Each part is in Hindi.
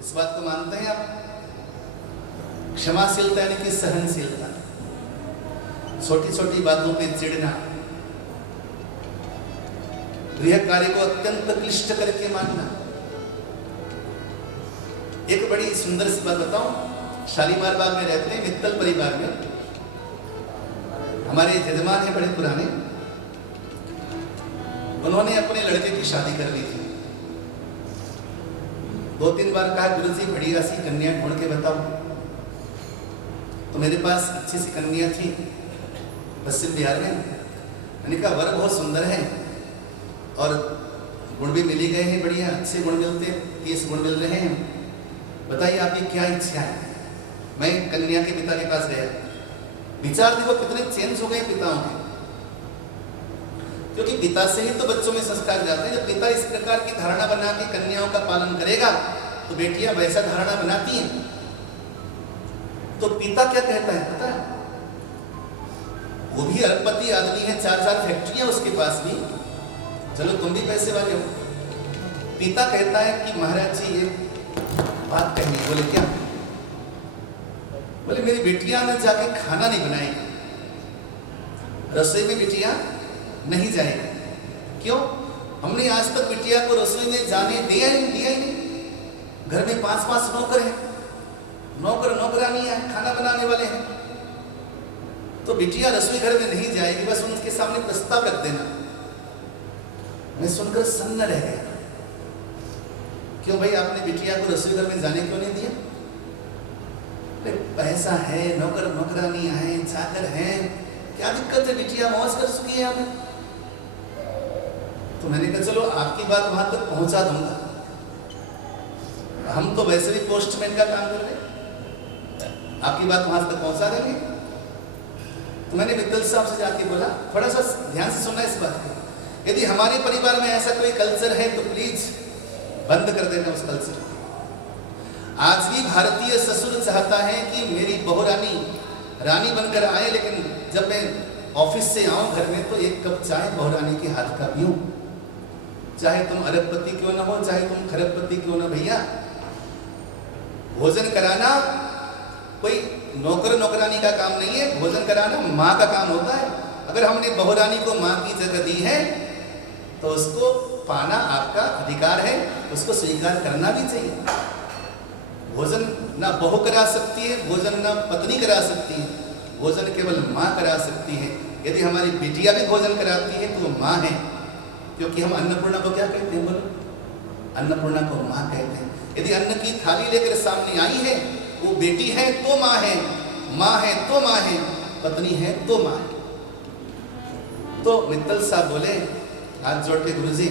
इस बात को मानते हैं आप? क्षमाशीलता यानी कि सहनशीलता, छोटी छोटी बातों पे चिढ़ना, गृह कार्य को अत्यंत क्लिष्ट करके मानना। एक बड़ी सुंदर सी बात बताऊं, शालीमार बाग में रहते हैं, मित्तल परिवार में हमारे यजमान है बड़े पुराने, उन्होंने अपने लड़के की शादी कर ली थी। 2-3 बार कहा गुरुजी बढ़िया सी कन्या ढूंढ के बताओ, तो मेरे पास अच्छी सी कन्या थी पश्चिम बिहार में। मैंने कहा वर बहुत सुंदर है और गुण भी मिल ही गए हैं, बढ़िया अच्छे गुण मिलते, 30 गुण मिल रहे हैं, बताइए आपकी क्या इच्छा है। मैं कन्या के पिता के पास गया, विचार देखो कितने चेंज हो गए पिताओं के, क्योंकि पिता से ही तो बच्चों में संस्कार जाते हैं। जब पिता इस प्रकार की धारणा बना के कन्याओं का पालन करेगा तो बेटियां वैसा धारणा बनाती हैं। तो पिता क्या कहता है पता है, वो भी अरबपति आदमी है, 4-4 फैक्ट्रियां उसके पास भी, चलो तुम भी पैसे वाले हो। पिता कहता है कि महाराज जी ये बात कही। बोले क्या? बोले मेरी बेटियां ने जाके खाना नहीं बनाएगी, रसोई में बिटिया नहीं जाएगी। क्यों? हमने आज तक बिटिया को रसोई में जाने दिया ही नहीं। घर में 5-5 नौकर हैं, नौकरानी है, खाना बनाने वाले हैं, तो बिटिया रसोई घर में नहीं जाएगी। बस उनके सामने प्रस्ताव रख देना। मैं सुनकर सन्न रह गया। क्यों भाई आपने बिटिया को रसोई घर में जाने क्यों नहीं दिया? पैसा है, नौकरानी है, चाकर है, क्या दिक्कत है, बिटिया मौज कर चुकी है आपने। तो मैंने कहा चलो आपकी बात वहां तक पहुंचा दूंगा, हम तो वैसे भी पोस्टमैन का काम कर रहे हैं, आपकी बात वहां तक पहुंचा देंगे। तो मैंने मित्तल साहब से जाके बोला, थोड़ा सा ध्यान से सुनना इस बात को, यदि हमारे परिवार में ऐसा कोई कल्चर है तो प्लीज बंद कर देना उस कल्चर को। आज भी भारतीय ससुर चाहता है कि मेरी बहू रानी बनकर आए, लेकिन जब मैं ऑफिस से आऊं घर में तो एक कप चाय बहू रानी के हाथ का पीऊं, चाहे तुम अरबपति क्यों ना हो, चाहे तुम खरबपति क्यों ना। भैया भोजन कराना कोई नौकरानी का काम नहीं है, भोजन कराना माँ का काम होता है। अगर हमने बहू रानी को माँ की जगह दी है तो उसको पाना आपका अधिकार है, उसको स्वीकार करना भी चाहिए। भोजन ना बहू करा सकती है, भोजन ना पत्नी करा सकती है, भोजन केवल माँ करा सकती है। यदि हमारी बेटियां भी भोजन कराती है तो वो माँ है, क्योंकि हम अन्नपूर्णा को क्या कहते हैं? बोलो, अन्नपूर्णा को माँ कहते हैं। यदि अन्न की थाली लेकर सामने आई है, वो बेटी है तो माँ है, माँ है तो माँ है, पत्नी है तो माँ है। तो मित्तल साहब बोले हाथ जोड़ के, गुरुजी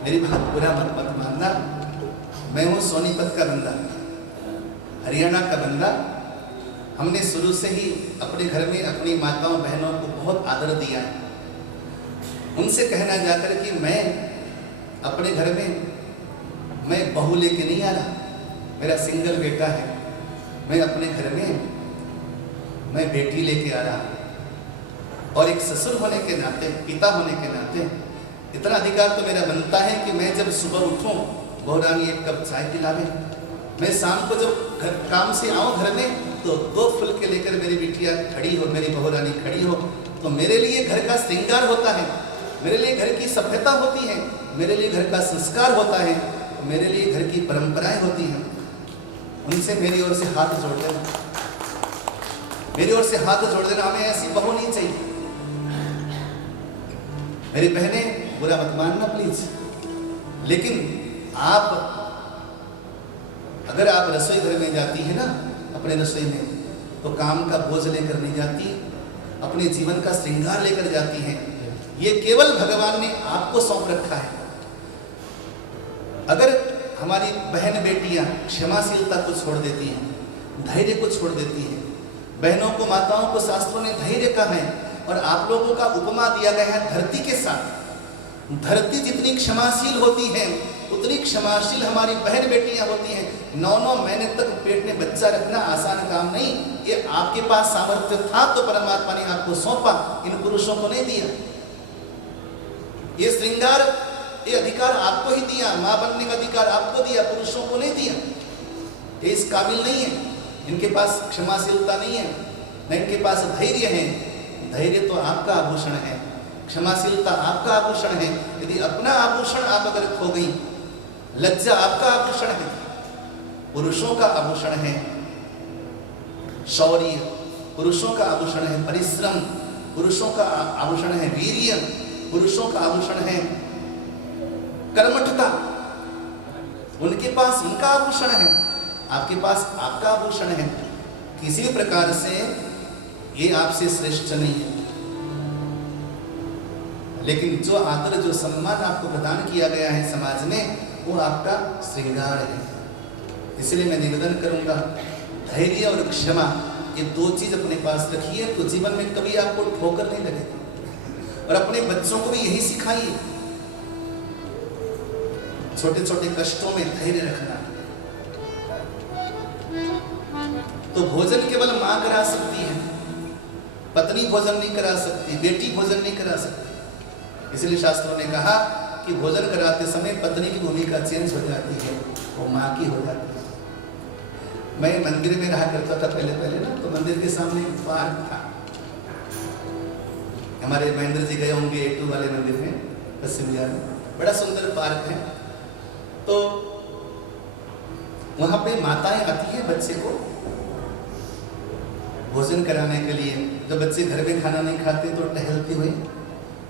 मेरी बात बुरा मत मानना, मैं हूँ सोनीपत का बंदा, हरियाणा का बंदा। हमने शुरू से ही अपने घर में अपनी माताओं बहनों को बहुत आदर दिया है। उनसे कहना जाकर कि मैं अपने घर में मैं बहू लेके नहीं आ रहा, मेरा सिंगल बेटा है, मैं अपने घर में मैं बेटी लेके आ रहा। और एक ससुर होने के नाते, पिता होने के नाते इतना अधिकार तो मेरा बनता है कि मैं जब सुबह उठूं बहू रानी एक कप चाय पिलावे, मैं शाम को जब घर काम से आऊं घर में तो 2 फूल के लेकर मेरी बिटिया खड़ी हो, मेरी बहू रानी खड़ी हो, तो मेरे लिए घर का श्रृंगार होता है, मेरे लिए घर की सभ्यता होती है, मेरे लिए घर का संस्कार होता है, मेरे लिए घर की परंपराएं होती हैं। उनसे मेरी ओर से हाथ जोड़ देना, मेरी ओर से हाथ जोड़ देना, हमें ऐसी बहू नहीं चाहिए। मेरी बहनें बुरा मत मानना प्लीज, लेकिन आप अगर आप रसोई घर में जाती है ना, अपने रसोई में, तो काम का बोझ लेकर नहीं जाती, अपने जीवन का श्रृंगार लेकर जाती हैं। ये केवल भगवान ने आपको सौंप रखा है। अगर हमारी बहन बेटियां क्षमाशीलता को छोड़ देती हैं, धैर्य को छोड़ देती हैं, बहनों को माताओं को शास्त्रों ने धैर्य कहा है, और आप लोगों का उपमा दिया गया है धरती के साथ। धरती जितनी क्षमाशील होती है उतनी क्षमाशील हमारी बहन बेटियां होती हैं। 9-9 महीने तक पेट में बच्चा रखना आसान काम नहीं। ये आपके पास सामर्थ्य था तो परमात्मा ने आपको सौंपा, इन पुरुषों को नहीं दिया। ये श्रृंगार, ये अधिकार आपको ही दिया, मां बनने का अधिकार आपको दिया, पुरुषों को नहीं दिया। ये इस काबिल नहीं है, इनके पास क्षमाशीलता नहीं है, न इनके पास धैर्य है। धैर्य तो आपका आभूषण है, क्षमाशीलता आपका आभूषण है। यदि अपना आभूषण आप अगर खो गई, लज्जा आपका आभूषण है, पुरुषों का आभूषण है शौर्य, पुरुषों का आभूषण है परिश्रम, पुरुषों का आभूषण है वीर्य, पुरुषों का आभूषण है कर्मठता। उनके पास उनका आभूषण है, आपके पास आपका आभूषण है। किसी भी प्रकार से ये आपसे श्रेष्ठ नहीं है, लेकिन जो आदर जो सम्मान आपको प्रदान किया गया है समाज में, वो आपका श्रृंगार है। इसलिए मैं निवेदन करूंगा, धैर्य और क्षमा ये दो चीज अपने पास रखिए, तो जीवन में कभी आपको ठोकर नहीं लगेगी। और अपने बच्चों को भी यही सिखाइए, छोटे छोटे कष्टों में धैर्य रखना। तो भोजन केवल मां करा सकती है, पत्नी भोजन नहीं करा सकती, बेटी भोजन नहीं करा सकती। इसलिए शास्त्रों ने कहा कि भोजन कराते समय पत्नी की भूमिका चेंज हो जाती है, वो मां की हो जाती है। मैं मंदिर में रहा करता था पहले ना, तो मंदिर के सामने एक पार्क था। हमारे महेंद्र जी गए होंगे A2 वाले मंदिर में, पश्चिम बिहार में, बड़ा सुंदर पार्क है। तो वहां पे माताएं आती है बच्चे को भोजन कराने के लिए। जब बच्चे घर में खाना नहीं खाते तो टहलते हुए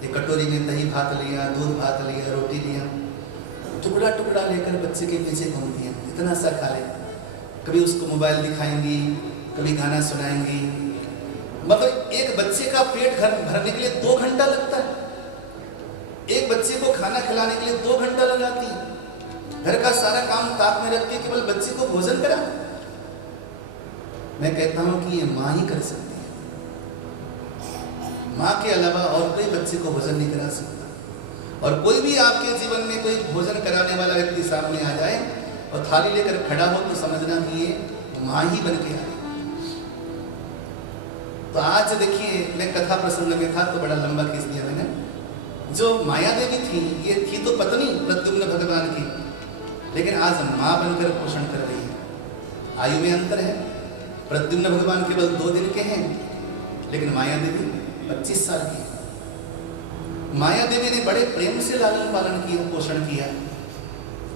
एक कटोरी में दही भात लिया, दूध भात लिया, रोटी लिया, टुकड़ा टुकड़ा लेकर बच्चे के पीछे घूमती है, इतना सा खा ले। कभी उसको मोबाइल दिखाएंगी, कभी गाना सुनाएंगी। मतलब एक बच्चे का पेट भरने के लिए 2 घंटा लगता है। एक बच्चे को खाना खिलाने के लिए 2 घंटा लगाती है। घर का सारा काम ताक में रख के केवल बच्चे को भोजन करा। मैं कहता हूं कि ये मां ही कर सकती है, मां के अलावा और कोई बच्चे को भोजन नहीं करा सकता। और कोई भी आपके जीवन में कोई भोजन कराने वाला व्यक्ति सामने आ जाए और थाली लेकर खड़ा हो, तो समझना कि ये मां ही बन के आई। तो आज देखिए, मैं कथा प्रसंग में था तो बड़ा लंबा खींच दिया मैंने। जो माया देवी थी, ये थी तो पत्नी प्रद्युम्न भगवान की, लेकिन आज मां बनकर पोषण कर रही है। आयु में अंतर है, प्रद्युम्न भगवान केवल 2 दिन के हैं, लेकिन माया देवी 25 साल की। माया देवी ने बड़े प्रेम से लालन पालन किया, पोषण किया।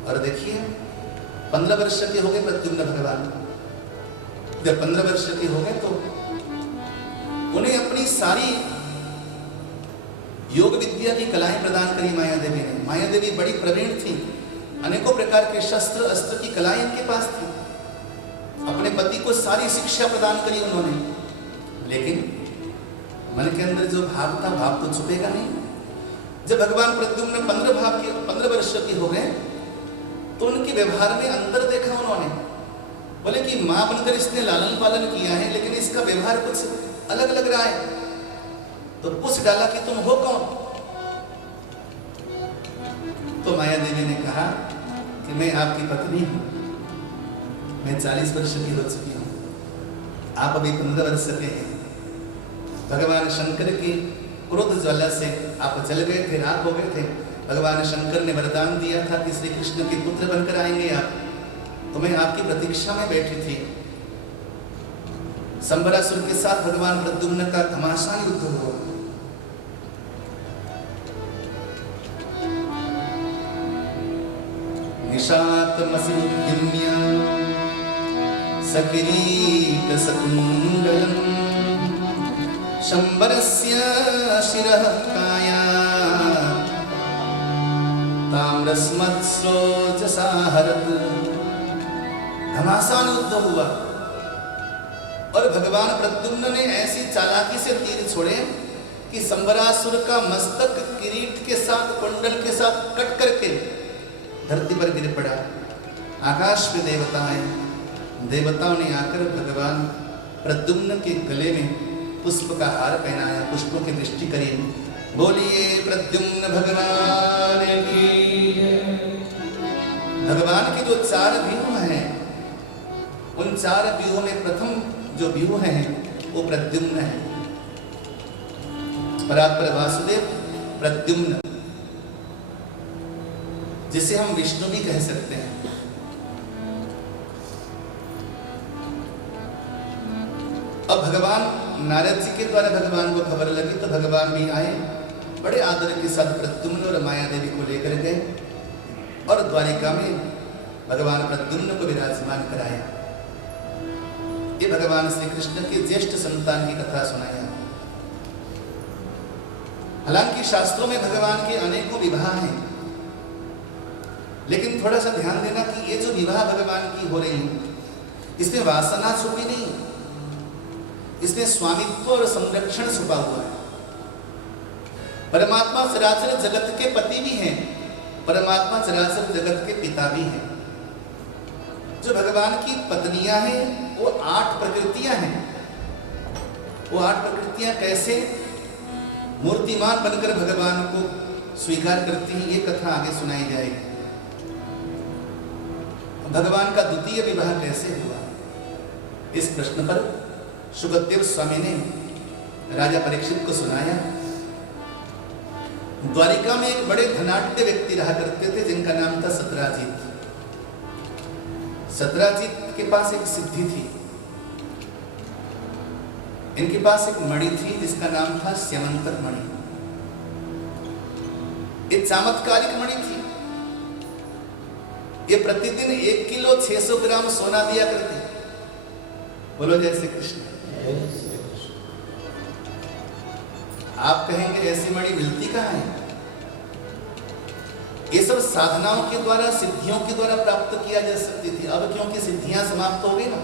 और देखिए 15 वर्ष के हो गए प्रद्युम्न भगवान। जब 15 वर्ष के हो गए तो उन्हें अपनी सारी योग विद्या की कलाएं प्रदान करी माया देवी ने। माया देवी बड़ी प्रवीण थी, अनेकों प्रकार के शस्त्र अस्त्र की कलाएं इनके पास थी। अपने पति को सारी शिक्षा प्रदान करी उन्होंने, लेकिन मन के अंदर जो भाव था, भाव तो छुपेगा नहीं। जब भगवान प्रद्युम्न 15 वर्ष के हो गए तो उनके व्यवहार में अंतर देखा उन्होंने। बोले कि मां बनकर इसने लालन पालन किया है, लेकिन इसका व्यवहार कुछ अलग लग रहा है। तो पूछ डाला कि तुम हो कौन? तो माया देवी ने कहा कि मैं आपकी पत्नी हूं, मैं 40 वर्ष की हो चुकी हूं, आप अभी 15 वर्ष के हैं। भगवान शंकर की क्रोध ज्वाला से आप जल गए थे, राख हो गए थे। भगवान शंकर ने वरदान दिया था कि श्री कृष्ण के पुत्र बनकर आएंगे आप, तो मैं आपकी प्रतीक्षा में बैठी थी। संबरासुर के साथ भगवान प्रद्युम्न का घमासान युद्ध हुआ। निशातमसिमुद्यम्य सकिरीट सकुंडलम् शंबरस्य शिरः काया ताम्रस्मत्स्रोजसा हरत्। घमासान युद्ध हुआ और भगवान प्रद्युम्न ने ऐसी चालाकी से तीर छोड़े कि संबरासुर का मस्तक किरीट के साथ, कुंडल के साथ कट करके धरती पर गिर पड़ा। आकाश में देवताओं ने आकर भगवान प्रद्युम्न के गले में पुष्प का हार पहनाया, पुष्पों की वृष्टि करी। बोलिए प्रद्युम्न भगवान की। भगवान के जो 4 व्यूह हैं, उन 4 व्यूहों में प्रथम जो व्यूह है वो प्रद्युम्न है। परात्पर वासुदेव प्रद्युम्न, जिसे हम विष्णु भी कह सकते हैं। अब भगवान नारद जी के द्वारा भगवान को खबर लगी तो भगवान भी आए, बड़े आदर के साथ प्रद्युम्न और माया देवी को लेकर गए और द्वारिका में भगवान प्रद्युम्न को विराजमान कराया। ये भगवान श्री कृष्ण के ज्येष्ठ संतान की कथा सुनाया। हालांकि शास्त्रों में भगवान के अनेकों विवाह हैं, लेकिन थोड़ा सा ध्यान देना कि ये जो विवाह भगवान की हो रही है इसमें वासना छुपी नहीं, इसमें स्वामित्व और संरक्षण छुपा हुआ है। परमात्मा चराचर जगत के पति भी हैं, परमात्मा चराचर जगत के पिता भी हैं। जो भगवान की पत्नियां हैं वो 8 प्रकृतियां हैं। वो 8 प्रकृतियां कैसे मूर्तिमान बनकर भगवान को स्वीकार करती हैं, ये कथा आगे सुनाई जाएगी। भगवान का द्वितीय विवाह कैसे हुआ, इस प्रश्न पर शुकदेव स्वामी ने राजा परीक्षित को सुनाया। द्वारिका में एक बड़े धनाढ्य व्यक्ति रहा करते थे जिनका नाम था सत्राजित। सत्राजित के पास एक सिद्धि थी, इनके पास एक मणि थी जिसका नाम था स्यमंतक मणि। एक चमत्कारिक मणि थी। ये प्रतिदिन 1 किलो 600 ग्राम सोना दिया करती। बोलो जय श्री कृष्ण। आप कहेंगे ऐसी मणि मिलती कहाँ है? ये सब साधनाओं के द्वारा, सिद्धियों के द्वारा प्राप्त किया जा सकती थी। अब क्योंकि सिद्धियां समाप्त हो गई ना,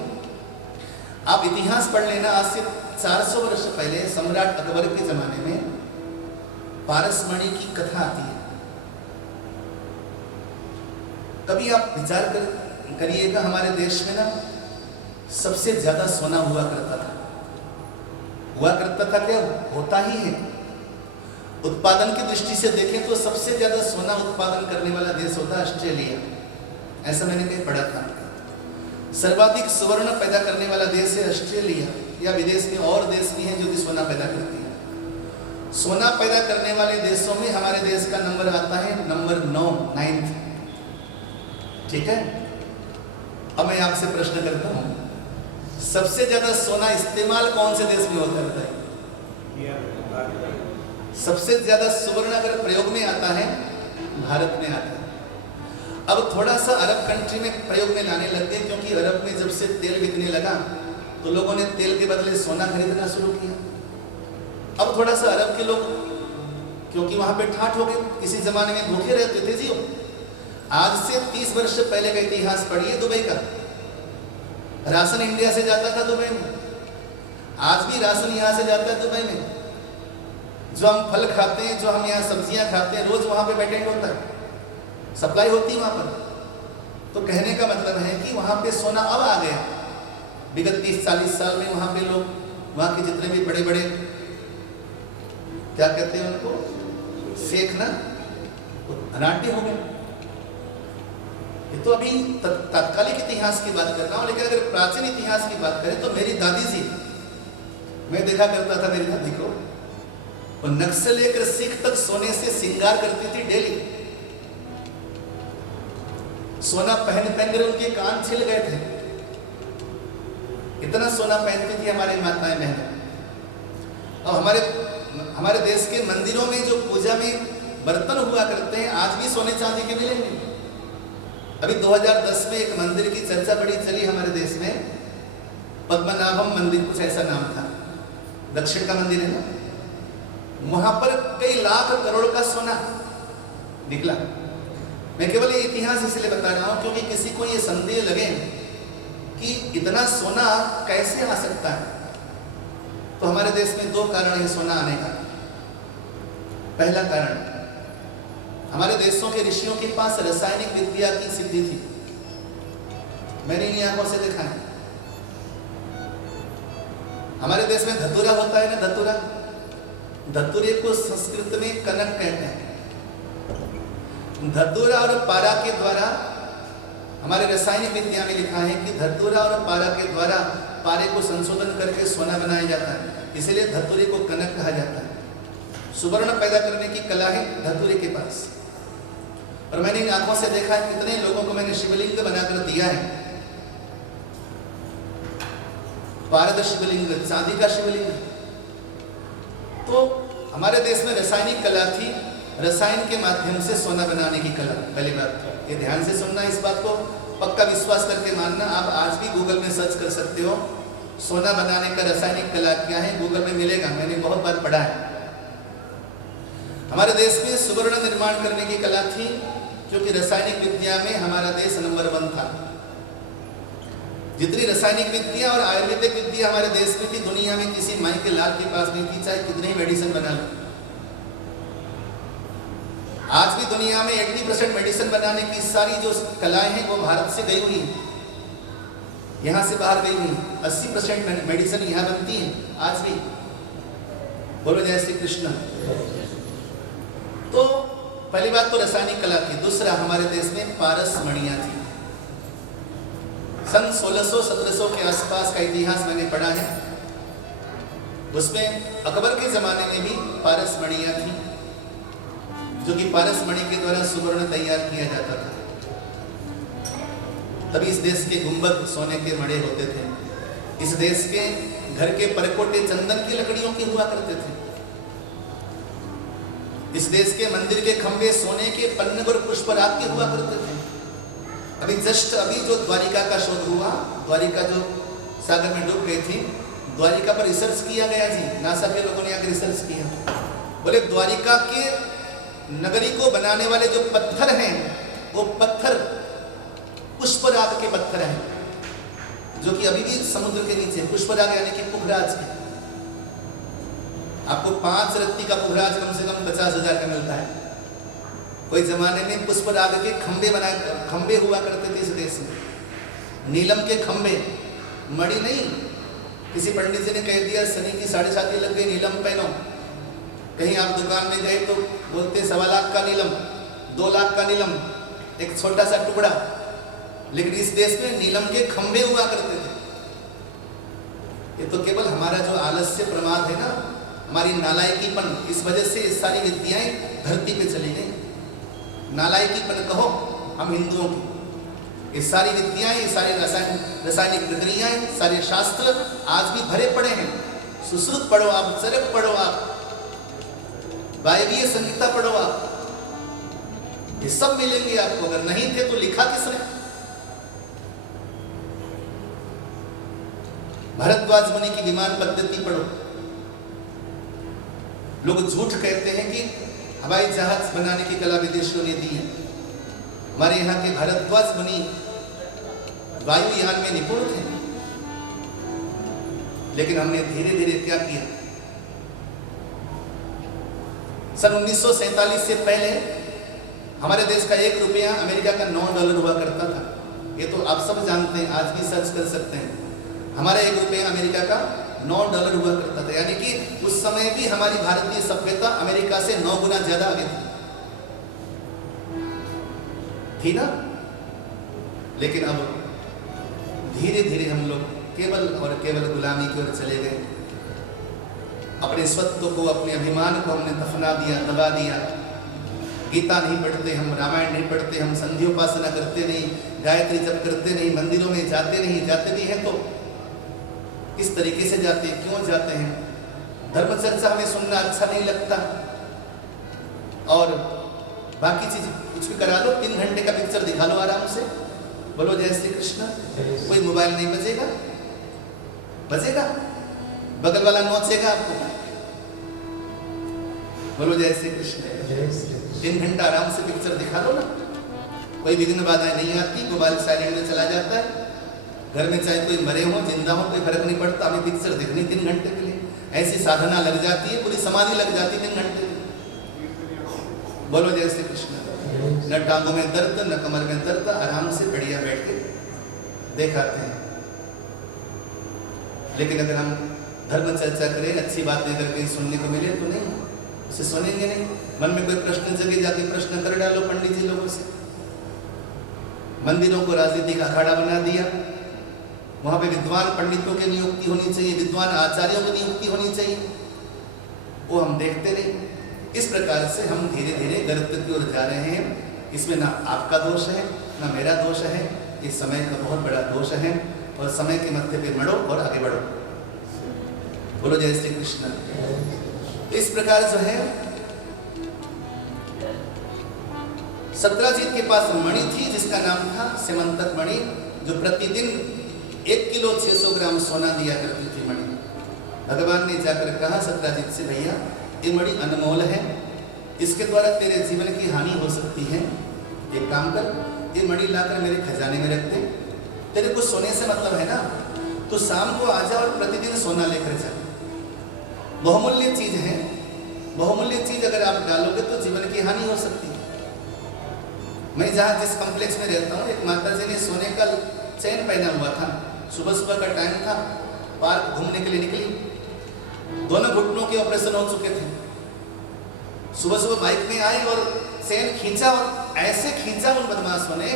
आप इतिहास पढ़ लेना। आज से 400 वर्ष पहले सम्राट अकबर के जमाने में पारसमणि की कथा आती है। कभी आप विचार करिएगा, हमारे देश में ना सबसे ज्यादा सोना हुआ करता था क्या? होता ही है। उत्पादन की दृष्टि से देखें तो सबसे ज्यादा सोना उत्पादन करने वाला देश होता है ऑस्ट्रेलिया। ऐसा मैंने कहीं पढ़ा था। सर्वाधिक सुवर्ण पैदा करने वाला देश है ऑस्ट्रेलिया, या विदेश में और देश भी हैं जो कि सोना पैदा करते हैं। सोना पैदा करने वाले देशों में हमारे देश का नंबर आता है नंबर 9 ठीक है। अब मैं आपसे प्रश्न करता हूं, सबसे ज्यादा सोना इस्तेमाल कौन से देश में होता है बताइए? सबसे ज्यादा सुवर्ण अगर प्रयोग में आता है भारत में आता है। अब थोड़ा सा अरब कंट्री में प्रयोग में लाने लग गए, क्योंकि अरब में जब से तेल बिकने लगा तो लोगों ने तेल के बदले सोना खरीदना शुरू किया। अब थोड़ा सा अरब के लोग, क्योंकि वहां पे ठाठ हो गए, किसी जमाने में भूखे रहते थे जी। आज से 30 वर्ष पहले का इतिहास पढ़िए दुबई का। राशन इंडिया से जाता था दुबई में, आज भी राशन यहां से जाता है दुबई में। जो हम फल खाते हैं, जो हम यहाँ सब्जियां खाते हैं, रोज वहां पे पेटेंट होता है, सप्लाई होती है वहां पर। तो कहने का मतलब है कि वहां पे सोना अब आ गया। विगत 30-40 साल में वहां पे लोग, वहां के जितने भी बड़े बड़े, क्या कहते हैं उनको, शेख ना, धनाढ्य हो गए। ये तो अभी तात्कालिक इतिहास की बात कर रहा हूं, लेकिन अगर प्राचीन इतिहास की बात करें तो मेरी दादी जी, मैं देखा करता था मेरी दादी को, वो नख से लेकर सीख तक सोने से श्रृंगार करती थी डेली। सोना पहन कर उनके कान छिल गए थे, इतना सोना पहनती थी हमारी माताएं बहनें। अब हमारे देश के मंदिरों में जो पूजा में बर्तन हुआ करते हैं आज भी सोने चांदी के मिलेंगे। अभी 2010 में एक मंदिर की चर्चा बड़ी चली हमारे देश में, पद्मनाभम मंदिर कुछ ऐसा नाम था, दक्षिण का मंदिर है ना, वहां पर कई लाख करोड़ का सोना निकला। मैं केवल ये इतिहास इसलिए बता रहा हूं क्योंकि किसी को ये संदेह लगे कि इतना सोना कैसे आ सकता है। तो हमारे देश में 2 कारण है सोना आने का। पहला कारण, हमारे देशों के ऋषियों के पास रासायनिक विद्या की सिद्धि थी। मैंने इन आंखों से देखा है। हमारे देश में धतूरा होता है ना, धतूरा, धतूरे को संस्कृत में कनक कहते हैं। धतूरा और पारा के द्वारा, हमारे रासायनिक विद्या में लिखा है कि धतूरा और पारा के द्वारा पारे को संशोधन करके सोना बनाया जाता है, इसलिए धतूरे को कनक कहा जाता है। सुवर्ण पैदा करने की कला है धतूरे के पास। और मैंने इन आंखों से देखा है कितने लोगों को मैंने शिवलिंग बनाकर दिया है। पारद शिवलिंग, चांदी का शिवलिंग। तो हमारे देश में रासायनिक कला थी, रसायन के माध्यम से सोना बनाने की कला। पहली बात ये ध्यान से सुनना, इस बात को पक्का विश्वास करके मानना। आप आज भी गूगल में सर्च कर सकते हो, सोना बनाने का रासायनिक कला क्या है, गूगल में मिलेगा, मैंने बहुत बार पढ़ा है। हमारे देश में सुवर्ण निर्माण करने की कला थी, क्योंकि रासायनिक विद्या में हमारा देश नंबर 1 था। जितनी रासायनिक विद्या और आयुर्वेदिक विद्या हमारे देश में थी, दुनिया में किसी माई के लाल के पास नहीं थी, चाहे कितनी ही मेडिसिन बना लो। आज भी दुनिया में 80% मेडिसिन बनाने की सारी जो कलाएं हैं वो भारत से गई हुई हैं, यहाँ से बाहर गई हुई। 80% मेडिसिन यहाँ बनती है आज भी। बोलो जय श्री कृष्ण। तो पहली बात तो रासायनिक कला थी। दूसरा, हमारे देश में पारस मणियां थी। सन 1600-1700 के आसपास का इतिहास मैंने पढ़ा है, उसमें अकबर के जमाने में भी पारस मणियां थी, जो कि पारस मणि के द्वारा सुवर्ण तैयार किया जाता था। तभी इस देश के गुंबद सोने के मड़े होते थे। इस देश के घर के परकोटे चंदन की लकड़ियों के हुआ करते थे। इस देश के मंदिर के खंभे सोने के पन्नग और पुष्पराग के हुआ करते थे। अभी जो द्वारिका का शोध हुआ, द्वारिका जो सागर में डूब गई थी, द्वारिका पर रिसर्च किया गया जी, नासा के लोगों ने आकर रिसर्च किया। बोले द्वारिका के नगरी को बनाने वाले जो पत्थर हैं, वो पत्थर पुष्पराग के पत्थर हैं, जो कि अभी भी समुद्र के नीचे। पुष्पराग यानी कि पुखराज के। आपको 5 रत्ती का पुखराज कम से कम 50,000 का मिलता है। कोई जमाने में पुष्पराग के खंबे हुआ करते थे इस देश में। नीलम के खंबे, मणि नहीं। किसी पंडित जी ने कह दिया शनि की 7.5 लग गई, नीलम पहनो। कहीं आप दुकान में गए तो बोलते 1.25 लाख का नीलम, 2 लाख का नीलम, एक छोटा सा टुकड़ा। लेकिन इस देश में नीलम के खंबे हुआ करते थे। ये तो केवल हमारा जो आलस्य प्रमाद है ना, हमारी नालायकीपन, इस वजह से ये सारी विद्याएं धरती पे चली गई। नालायकीपन कहो हम हिंदुओं की। ये सारी विद्याएं, ये सारी रासायनिक प्रक्रियाएं, सारे शास्त्र आज भी भरे पड़े हैं। सुश्रुत पढ़ो आप, चरक पढ़ो आप, वायवीय संहिता पढ़ो आप, ये सब मिलेंगे आपको। अगर नहीं थे तो लिखा किसने? भरद्वाज मुनि की विमान पद्धति पढ़ो। लोग झूठ कहते हैं कि हवाई जहाज बनाने की कला विदेशियों ने दी है। हमारे यहाँ के भरद्वाज मुनि वायुयान में निपुण थे, लेकिन हमने धीरे धीरे क्या किया, सन 1947 से पहले हमारे देश का 1 रुपया अमेरिका का $9 हुआ करता था। ये तो आप सब जानते हैं, आज भी सर्च कर सकते हैं। हमारा 1 रुपया अमेरिका का $9 हुआ करता था। यानी कि उस समय भी हमारी भारतीय सभ्यता अमेरिका से 9 गुना ज्यादा आगे थी ना। लेकिन अब धीरे धीरे हम लोग केवल और केवल गुलामी की ओर चले गए। अपने स्वत्व को, अपने अभिमान को हमने दफना दिया, दबा दिया। गीता नहीं पढ़ते हम, रामायण नहीं पढ़ते हम, संध्योपासना करते नहीं, गायत्री जप करते नहीं, मंदिरों में जाते नहीं, जाते भी हैं तो किस तरीके से जाते हैं, क्यों जाते हैं? धर्म चर्चा हमें सुनना अच्छा नहीं लगता। और बाकी चीज कुछ भी करा लो, 3 घंटे का पिक्चर दिखा लो आराम से, बोलो जय श्री कृष्ण। कोई मोबाइल नहीं बजेगा, बजेगा, बगल वाला नोचेगा आपको, बोलो जय श्री कृष्ण। 3 घंटा आराम से पिक्चर दिखा लो ना, कोई विघ्न बाधाएं नहीं आती, मोबाइल साइलेंट में चला जाता है। घर में चाहे कोई मरे हो, जिंदा हो, कोई फर्क नहीं पड़ता, हमें पिक्चर देखनी 3 घंटे के लिए। ऐसी साधना लग जाती है, पूरी समाधि लग जाती है 3 घंटे में। बोलो जय श्री कृष्ण। न टांगों में दर्द, न कमर में दर्द, आराम से बढ़िया बैठ के देखाते हैं। लेकिन अगर हम धर्म चर्चा करें, अच्छी बातें अगर कहीं सुनने को मिले तो नहीं, उसे सुनेंगे नहीं। मन में कोई प्रश्न जगे, जाके प्रश्न कर डालो पंडित जी लोगों से। मंदिरों को राजनीतिक अखाड़ा बना दिया, वहां पे विद्वान पंडितों की नियुक्ति होनी चाहिए, विद्वान आचार्यों की नियुक्ति होनी चाहिए, वो हम देखते नहीं। इस प्रकार से हम धीरे धीरे गर्त की ओर जा रहे हैं। इसमें ना आपका दोष है, ना मेरा दोष है, ये समय का बहुत बड़ा दोष है। और समय के मध्य पे मरो और आगे बढ़ो। बोलो जय श्री कृष्ण। इस प्रकार जो है सत्राजीत के पास मणि थी जिसका नाम था सिमंतक मणि, जो प्रतिदिन 1 किलो 600 ग्राम सोना दिया करती थी मणि। भगवान ने जाकर कहा सत्राजीत से, भैया ये मणि अनमोल है, इसके द्वारा तेरे जीवन की हानि हो सकती है, एक काम कर ये मणि लाकर मेरे खजाने में रख दे, तेरे को सोने से मतलब है ना, तो शाम को आ जा और प्रतिदिन सोना लेकर जा। बहुमूल्य चीज है, बहुमूल्य चीज अगर आप डालोगे तो जीवन की हानि हो सकती है। मैं जहाँ जिस कॉम्प्लेक्स में रहता हूँ, एक माता जी ने सोने का चैन पहना हुआ था, सुबह सुबह का टाइम था, पार्क घूमने के लिए निकली, दोनों घुटनों के ऑपरेशन हो चुके थे, सुबह सुबह बाइक में आए और चैन खींचा और ऐसे खींचा उन बदमाशों ने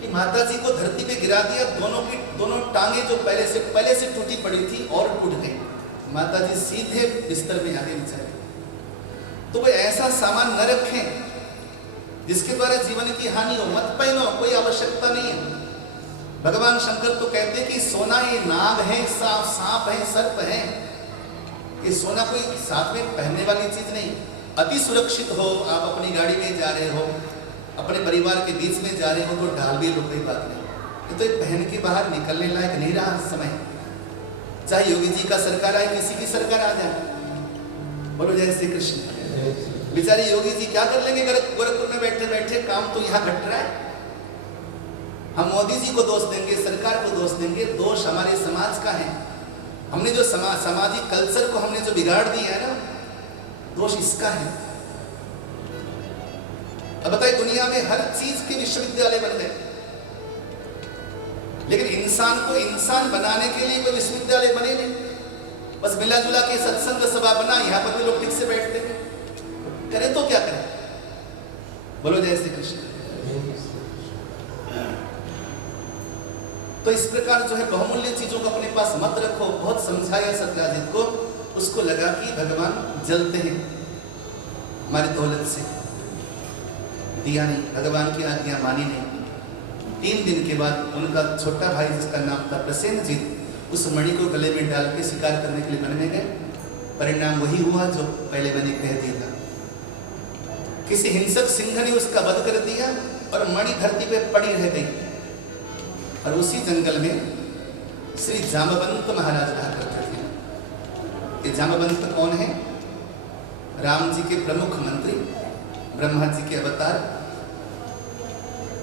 कि माता जी को धरती पे गिरा दिया, दोनों टांगे जो पहले से टूटी पड़ी थी और टूट गई, माता जी सीधे बिस्तर में आगे बिछा गई। तो कोई ऐसा सामान न रखें जिसके द्वारा जीवन की हानि हो, मत पहनो, कोई आवश्यकता नहीं है। भगवान शंकर तो कहते हैं कि सोना ये नाग है, सांप है, सर्प है, ये सोना कोई साथ में पहनने वाली चीज नहीं। अति सुरक्षित हो, आप अपनी गाड़ी में जा रहे हो, अपने परिवार के बीच में जा रहे हो तो डाल भी लो, कोई बात नहीं। तो ये पहन के बाहर निकलने लायक नहीं रहा समय, चाहे योगी जी का सरकार आए, किसी की सरकार आ जाए। बोलो जय श्री कृष्ण। बेचारे योगी जी क्या कर लेंगे गोरखपुर में बैठे बैठे, काम तो यहाँ घट रहा है। हम मोदी जी को दोष देंगे, सरकार को दोष देंगे, दोष हमारे समाज का है। हमने जो सामाजिक कल्चर को हमने जो बिगाड़ दिया है ना, दोष इसका है। अब बताइए, दुनिया में हर चीज के विश्वविद्यालय बन गए, लेकिन इंसान को इंसान बनाने के लिए कोई विश्वविद्यालय बने नहीं। बस मिला जुला के सत्संग सभा बना, यहाँ पर भी लोग ठीक से बैठते हैं, करें तो क्या करें। बोलो जय श्री कृष्ण। तो इस प्रकार जो है बहुमूल्य चीजों को अपने पास मत रखो। बहुत समझाया सत्राजित को, उसको लगा कि भगवान जलते हैं हमारी दौलत से, दिया नहीं, भगवान की आज्ञा मानी नहीं। 3 दिन के बाद उनका छोटा भाई जिसका नाम था प्रसेनजीत, उस मणि को गले में डाल के शिकार करने के लिए वन में गए। परिणाम वही हुआ जो पहले मैंने कह दिया था। किसी हिंसक सिंह ने उसका वध कर दिया और मणि धरती पे पड़ी रह गई। और उसी जंगल में श्री जामवंत महाराज रहा करते थे। ये जामवंत कौन है? राम जी के प्रमुख मंत्री, ब्रह्मा जी के अवतार।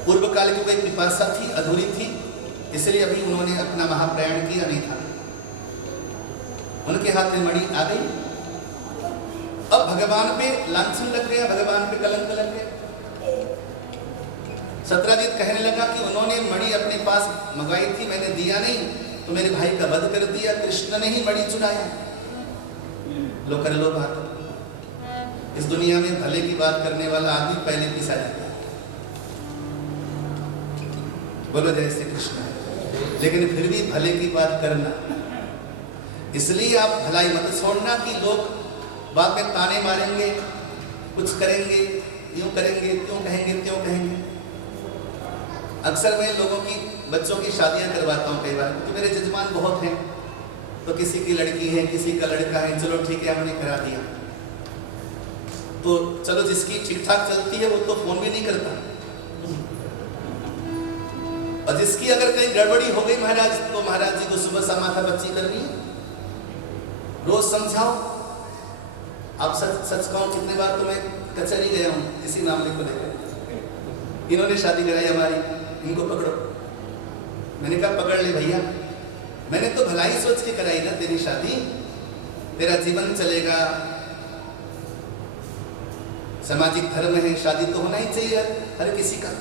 पूर्व काल की कोई पिपासा थी, अधूरी थी, इसलिए अभी उन्होंने अपना महाप्रयाण किया नहीं था। उनके हाथ में मणि आ गई। अब भगवान पे लांछन लग गया, भगवान पे कलंक लग गया। सत्राजित कहने लगा कि उन्होंने मणि अपने पास मंगाई थी, मैंने दिया नहीं, तो मेरे भाई का वध कर दिया, कृष्ण ने ही मणि चुराया। लो कर लो बात। इस दुनिया में भले की बात करने वाला आदमी पहले पिसा जाता है। बोलो जय श्री कृष्ण। लेकिन फिर भी भले की बात करना, इसलिए आप भलाई मत छोड़ना कि लोग बाद में ताने मारेंगे, कुछ करेंगे, यूं करेंगे, क्यों कहेंगे, क्यों कहेंगे। अक्सर मैं लोगों की बच्चों की शादियां करवाता हूँ कई बार, तो मेरे जजमान बहुत हैं, तो किसी की लड़की है, किसी का लड़का है, चलो ठीक है हमने करा दिया। तो चलो जिसकी ठीक ठाक चलती है वो तो फोन भी नहीं करता, और जिसकी अगर कहीं गड़बड़ी हो गई महाराज, तो महाराज जी को सुबह शाम माथा बच्ची करनी है। रोज समझाओ। आप सच कहूं, कितने बार तो मैं कचहरी गया हूँ इसी मामले को लेकर। इन्होंने शादी कराई हमारी, इनको पकड़ो। मैंने कहा पकड़ ले भैया, मैंने तो भलाई सोच के कराई ना तेरी शादी, तेरा जीवन चलेगा, सामाजिक धर्म है, शादी तो होना ही चाहिए हर किसी का,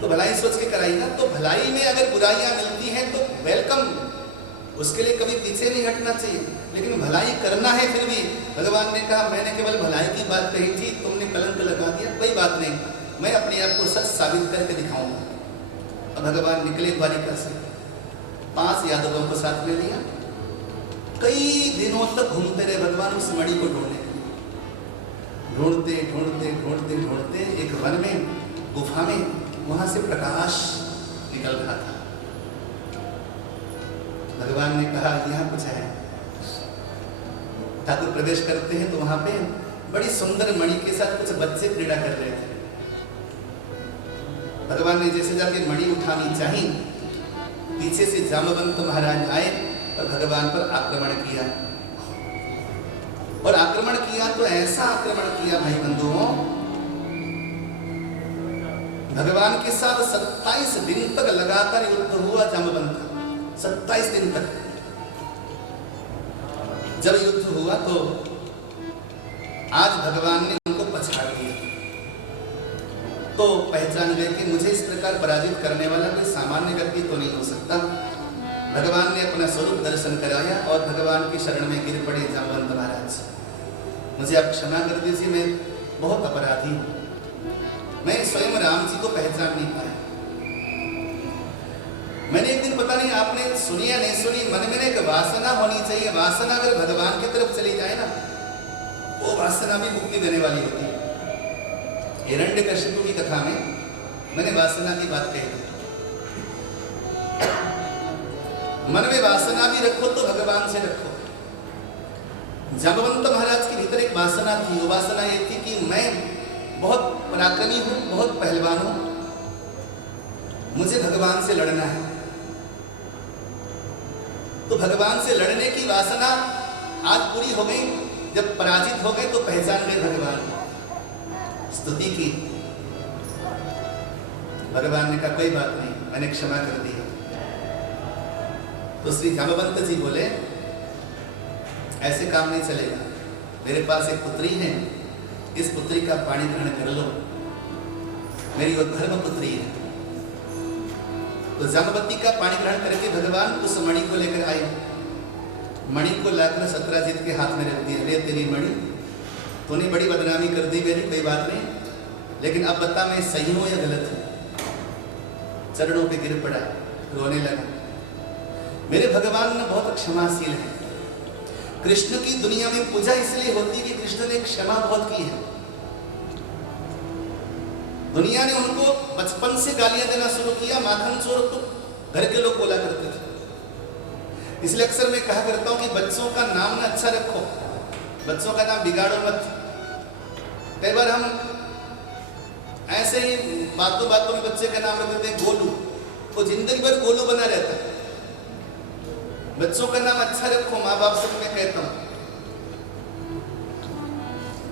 तो भलाई सोच के कराई ना। तो भलाई में अगर बुराइयां मिलती हैं तो वेलकम, उसके लिए कभी पीछे नहीं हटना चाहिए, लेकिन भलाई करना है। फिर भी भगवान ने कहा मैंने केवल भलाई की बात कही थी, तुमने कलंक लगा दिया, कोई बात नहीं, मैं अपने आप को सच साबित करके दिखाऊंगा। अब भगवान निकले द्वारिका से, 5 यादवों को साथ में लिया, कई दिनों तक घूमते रहे भगवान उस मणि को ढूंढने, ढूंढते ढूंढते ढूंढते ढूंढते एक वन में, गुफा में, वहां से प्रकाश निकल रहा था। भगवान ने कहा यहाँ कुछ है। ठाकुर प्रवेश करते हैं तो वहां पे बड़ी सुंदर मणि के साथ कुछ बच्चे क्रीड़ा कर रहे थे। भगवान ने जैसे जाके मणि उठानी चाहिए, पीछे से जामवंत महाराज आए और भगवान पर आक्रमण किया। और आक्रमण किया तो ऐसा आक्रमण किया भाई बंधुओं, भगवान के साथ 27 दिन तक लगातार युद्ध हुआ जामवंत का। 27 दिन तक जब युद्ध हुआ तो आज भगवान ने उनको पछाड़ दिया। तो पहचान गए कि मुझे इस प्रकार पराजित करने वाला कोई सामान्य व्यक्ति तो नहीं हो सकता। भगवान ने अपना स्वरूप दर्शन कराया और भगवान की शरण में गिर पड़े जामवंत महाराज। मुझे आप क्षमा कर दीजिए, मैं बहुत अपराधी हूं, मैं स्वयं राम जी को पहचान नहीं पाया। मैंने एक दिन, पता नहीं आपने सुनी या नहीं सुनी, मन में एक वासना होनी चाहिए। वासना अगर भगवान की तरफ चली जाए ना, वो वासना भी मुक्ति देने वाली होती है। हिरण्यकशिपु की कथा में मैंने वासना की बात कही। मन में वासना भी रखो तो भगवान से रखो। जामवंत महाराज के भीतर एक वासना थी। वो वासना ये थी कि मैं बहुत पराक्रमी हूं, बहुत पहलवान हूं, मुझे भगवान से लड़ना है। तो भगवान से लड़ने की वासना आज पूरी हो गई। जब पराजित हो गए तो पहचान गए भगवान, स्तुति की। भगवान ने कहा कोई बात नहीं, मैंने क्षमा कर दी। तो श्री जामवंत जी बोले ऐसे काम नहीं चलेगा, मेरे पास एक पुत्री है, इस पुत्री का पाणी ग्रहण कर लो, मेरी वो धर्म पुत्री है। तो जामवती का पाणी ग्रहण करके भगवान उस मणि को लेकर आए। मणि को लाकर सत्राजित के हाथ में रख दिया। ले तेरी मणि, तूने बड़ी बदनामी कर दी मेरी, कोई बात नहीं, लेकिन अब बता मैं सही हूं या गलत हूं। चरणों पे गिर पड़ा, रोने लगा। मेरे भगवान ने बहुत क्षमाशील है। कृष्ण की दुनिया में पूजा इसलिए होती है कि कृष्ण ने क्षमा बहुत की है। दुनिया ने उनको बचपन से गालियां देना शुरू किया, माखन चोर तो घर के लोग बोला करते थे। इसलिए अक्सर मैं कहा करता हूं कि बच्चों का नाम ना अच्छा रखो, बच्चों का नाम बिगाड़ो मत। कई बार हम ऐसे ही बातों बातों में बच्चे का नाम रख देते हैं गोलू, वो जिंदगी भर गोलू बना रहता है। बच्चों का नाम अच्छा रखो, माँ बाप से मैं कहता हूं।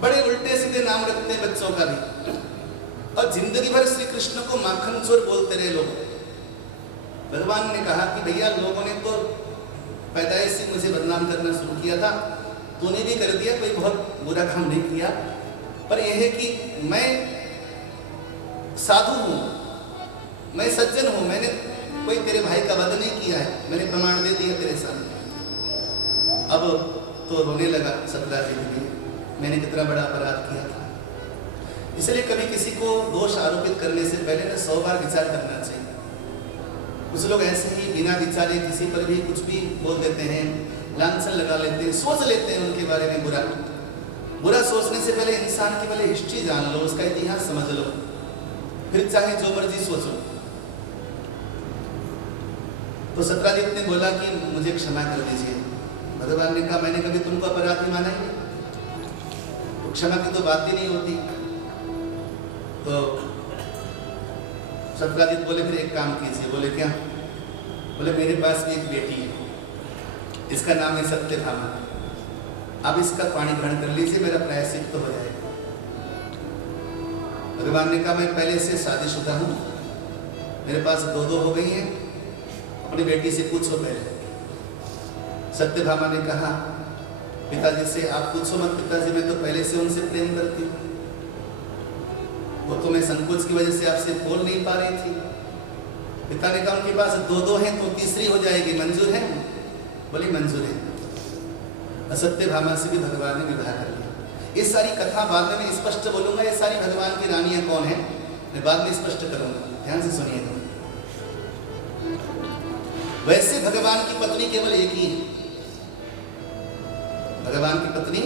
बड़े उल्टे सीधे नाम रखते हैं बच्चों का भी, और जिंदगी भर श्री कृष्ण को माखन चोर बोलते रहे लोग। भगवान ने कहा कि भैया लोगों ने तो पैदाइश से मुझे बदनाम करना शुरू किया था, तूने भी कर दिया, कोई बहुत बुरा काम नहीं किया, पर यह है कि मैं साधु हूं, मैं सज्जन हूं, मैंने कोई तेरे भाई का वध नहीं किया है, मैंने प्रमाण दे दिया तेरे सामने। अब तो रोने लगा सत्राजित भी, मैंने कितना बड़ा अपराध किया था। इसलिए कभी किसी को दोष आरोपित करने से पहले ना 100 बार विचार करना चाहिए। कुछ लोग ऐसे ही बिना विचारे किसी पर भी कुछ भी बोल देते हैं, लांछन लगा लेते हैं, सोच लेते हैं उनके बारे में बुरा। बुरा सोचने से पहले इंसान की पहले हिस्ट्री जान लो, उसका इतिहास समझ लो, फिर चाहे जो मर्जी सोचो। तो सत्राजित ने बोला कि मुझे क्षमा कर दीजिए। भगवान ने कहा मैंने कभी तुमको अपराधी माना ही नहीं, तो क्षमा की तो बात ही नहीं होती। तो सत्राजित बोले फिर एक काम कीजिए। बोले क्या? बोले मेरे पास भी एक बेटी है, इसका नाम है सत्यभामा, अब इसका पानी ग्रहण कर लीजिए, मेरा प्रायश्चित तो हो जाएगा। भगवान ने कहा मैं पहले से शादीशुदा हूं, मेरे पास 2 हो गई हैं, अपनी बेटी से पूछो पहले। सत्यभामा ने कहा पिताजी से आप पूछो मत पिताजी, मैं तो पहले से उनसे प्रेम करती हूँ, वो तो मैं संकोच की वजह से आपसे बोल नहीं पा रही थी। पिता ने कहा उनके पास 2 हैं तो तीसरी हो जाएगी, मंजूर है? बोली मंजूर है। सत्यभामा से भी भगवान ने विवाह कर लिया। ये सारी कथा बाद में मैं स्पष्ट बोलूंगा, ये सारी भगवान की रानियां कौन है मैं बाद में स्पष्ट करूंगा, ध्यान से सुनिएगा। वैसे भगवान की पत्नी केवल एक ही है, भगवान की पत्नी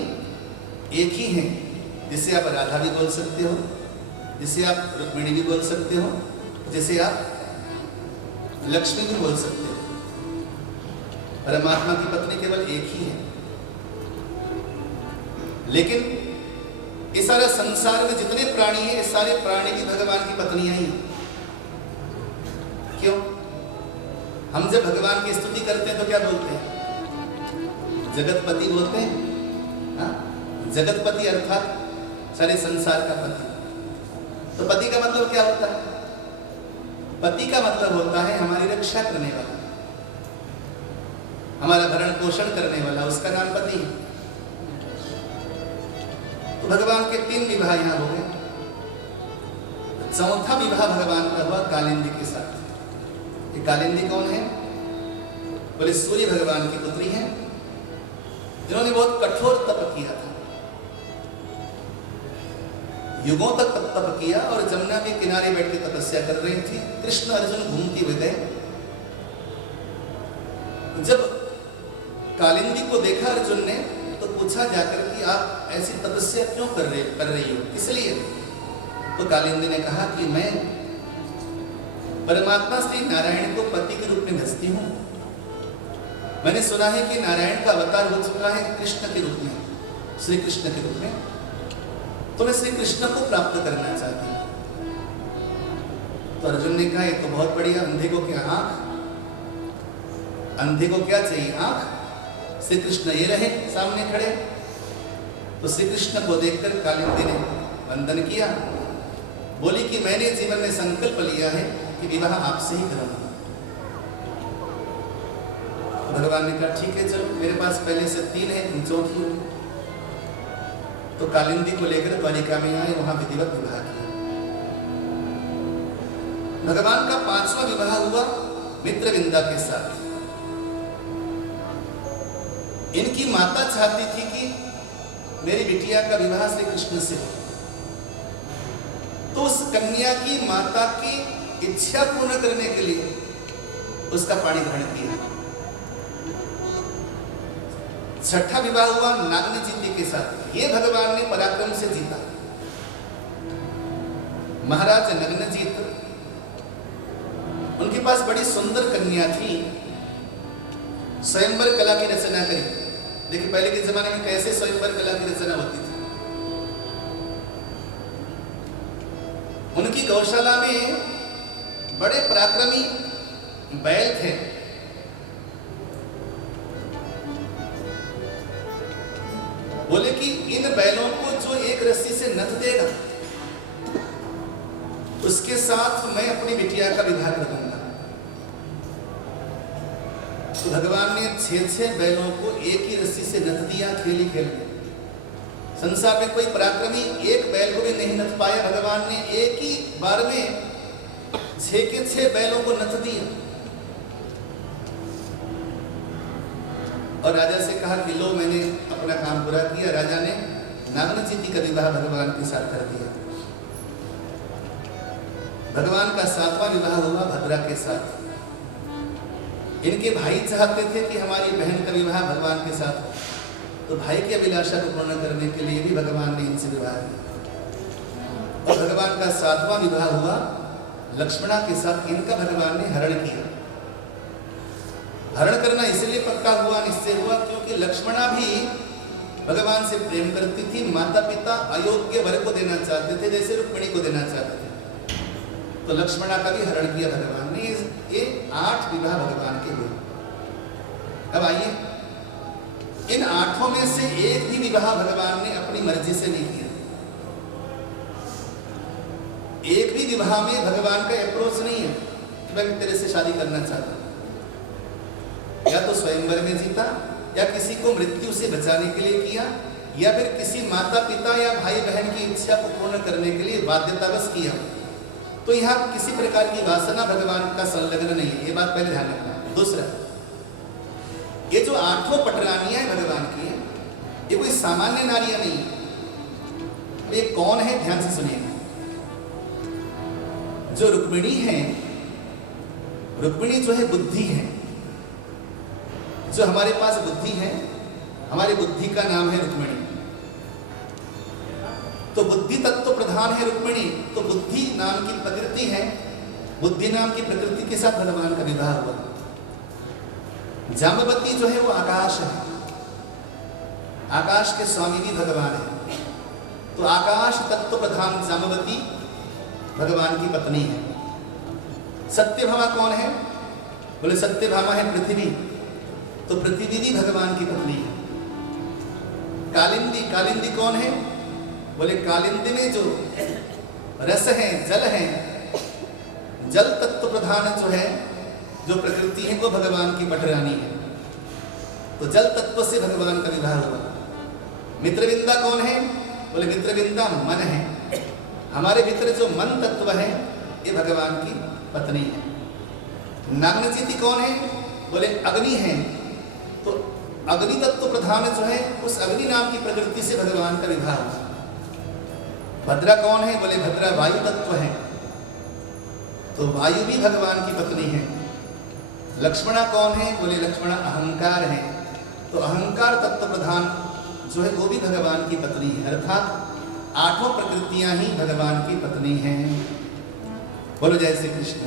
एक ही है, जिसे आप राधा भी बोल सकते हो, जिसे आप रुक्मिणी भी बोल सकते हो, जिसे आप लक्ष्मी भी बोल सकते हो। परमात्मा की पत्नी केवल एक ही है। लेकिन इस सारे संसार में जितने प्राणी हैं, इस सारे प्राणी भी भगवान की पत्नियां ही हैं। क्यों? हम जब भगवान की स्तुति करते हैं तो क्या बोलते हैं? जगतपति बोलते हैं। हाँ? जगतपति अर्थात सारे संसार का पति। तो पति का मतलब क्या होता है? पति का मतलब होता है हमारी रक्षा करने वाला, हमारा भरण पोषण करने वाला, उसका नाम पति है। तो भगवान के 3 विवाह यहां हो गए। चौथा विवाह भगवान का हुआ कालिंदी के साथ। ये कालिंदी कौन है? बोले सूर्य भगवान की पुत्री है, जिन्होंने बहुत कठोर तप किया था, युगों तक तप किया और जमुना के किनारे बैठ के तपस्या कर रही थी। कृष्ण अर्जुन घूमते हुए गए। जब कालिंदी को देखा अर्जुन ने तो पूछा जाकर कि आप ऐसी तपस्या क्यों कर रही हो, इसलिए? तो कालिंदी ने कहा कि मैं परमात्मा श्री नारायण को पति के रूप में भजती हूं। मैंने सुना है कि नारायण का अवतार हो चुका है कृष्ण के रूप में, श्री कृष्ण के रूप में, तो मैं श्री कृष्ण को प्राप्त करना चाहती हूं। तो अर्जुन ने कहा ये तो बहुत बढ़िया, अंधे को क्या आंख, अंधे को क्या चाहिए? आंख। श्री कृष्ण ये रहे सामने खड़े। तो श्री कृष्ण को देखकर कालिंदी ने वंदन किया, बोली कि मैंने जीवन में संकल्प लिया है कि विवाह आपसे ही करूंगा। भगवान ने कहा ठीक है, चलो, मेरे पास पहले से 3 है, तुम चौथी हो। तो कालिंदी को लेकर द्वारिका में आए, वहां विधिवत विवाह किया। भगवान का 5वां विवाह हुआ मित्रविंदा के साथ। इनकी माता चाहती थी कि मेरी बिटिया का विवाह श्री कृष्ण से हो, तो उस कन्या की माता की इच्छा पूर्ण करने के लिए उसका पाणी ग्रहण किया। 6ठा विवाह हुआ नागनजीति के साथ। ये भगवान ने पराक्रम से जीता। महाराज नग्नजीत, उनके पास बड़ी सुंदर कन्या थी, स्वयंवर कला की रचना करी। देखिए पहले के जमाने में कैसे स्वयंवर कला की रचना होती थी। उनकी गौशाला में बड़े पराक्रमी बैल थे। बोले कि इन बैलों को जो एक रस्सी से नथ देगा, उसके साथ मैं अपनी बिटिया का विवाह कर दूंगा। तो भगवान ने 6 बैलों को एक ही रस्सी से नथ दिया, खेली खेल में। संसार में कोई पराक्रमी एक बैल को भी नहीं नथ पाया। भगवान ने एक ही बार में 6 के 6 बैलों को नथ दिया और राजा से कहा कि लो, मैंने अपना काम पूरा किया। राजा ने नागनजीति का विवाह भगवान के साथ कर दिया। भगवान का 7वां विवाह हुआ भद्रा के साथ। इनके भाई चाहते थे कि हमारी बहन का विवाह भगवान के साथ हो, तो भाई की अभिलाषा को पूर्ण करने के लिए भी भगवान ने इनसे विवाह किया। और भगवान का 7वां विवाह हुआ लक्ष्मणा के साथ। इनका भगवान ने हरण किया। हरण करना इसलिए पक्का हुआ, निश्चय हुआ, क्योंकि लक्ष्मणा भी भगवान से प्रेम करती थी। माता पिता अयोग्य वर को देना चाहते थे, जैसे रुक्मिणी को देना चाहते थे, तो लक्ष्मणा का भी हरण किया भगवान ने। ये 8 विवाह भगवान के हुए। अब आइए, इन 8 में से एक भी विवाह भगवान ने अपनी मर्जी से नहीं किया। एक भी विवाह में भगवान का अप्रोच नहीं है कि मैं तेरे से शादी करना चाहता हूं। या तो स्वयंवर में जीता, या किसी को मृत्यु से बचाने के लिए किया, या फिर किसी माता पिता या भाई बहन की इच्छा को पूर्ण करने के लिए बाध्यतावश किया। तो यहाँ किसी प्रकार की वासना भगवान का संलग्न नहीं है, ये बात पहले ध्यान रखना। दूसरा, ये जो 8 पटरानियां हैं भगवान की, ये कोई सामान्य नारियां नहीं है। ये कौन है, ध्यान से सुनिएगा। जो रुक्मिणी है, रुक्मिणी जो है बुद्धि है। जो हमारे पास बुद्धि है, हमारी बुद्धि का नाम है रुक्मिणी। तो बुद्धि तत्व प्रधान है रुक्मिणी। तो बुद्धि नाम की प्रकृति है, बुद्धि नाम की प्रकृति के साथ भगवान का विवाह हुआ। जाम्बवती जो है वो आकाश है। आकाश के स्वामी भी भगवान है। तो आकाश तत्व प्रधान जामवती भगवान की पत्नी है। सत्यभामा कौन है? बोले सत्यभामा है पृथ्वी, तो पृथ्वी भी भगवान की पत्नी है। कालिंदी, कालिंदी कौन है? बोले कालिंदी में जो रस है, जल है, जल तत्व प्रधान जो है, जो प्रकृति है, वो भगवान की पटरानी है। तो जल तत्व से भगवान का विवाह हुआ। मित्रविंदा कौन है? बोले मित्रविंदा मन है। हमारे मित्र जो मन तत्व है, ये भगवान की पत्नी है। नागनचीति कौन है? बोले अग्नि है। तो अग्नि तत्व प्रधान जो है, उस अग्नि नाम की प्रकृति से भगवान का विवाह हुआ। भद्रा कौन है? बोले भद्रा वायु तत्व है, तो वायु भी भगवान की पत्नी है। लक्ष्मणा कौन है? बोले लक्ष्मणा अहंकार है, तो अहंकार तत्व प्रधान जो है वो भी भगवान की पत्नी है। अर्थात आठों प्रकृतियां ही भगवान की पत्नी हैं। बोलो जय श्री कृष्ण।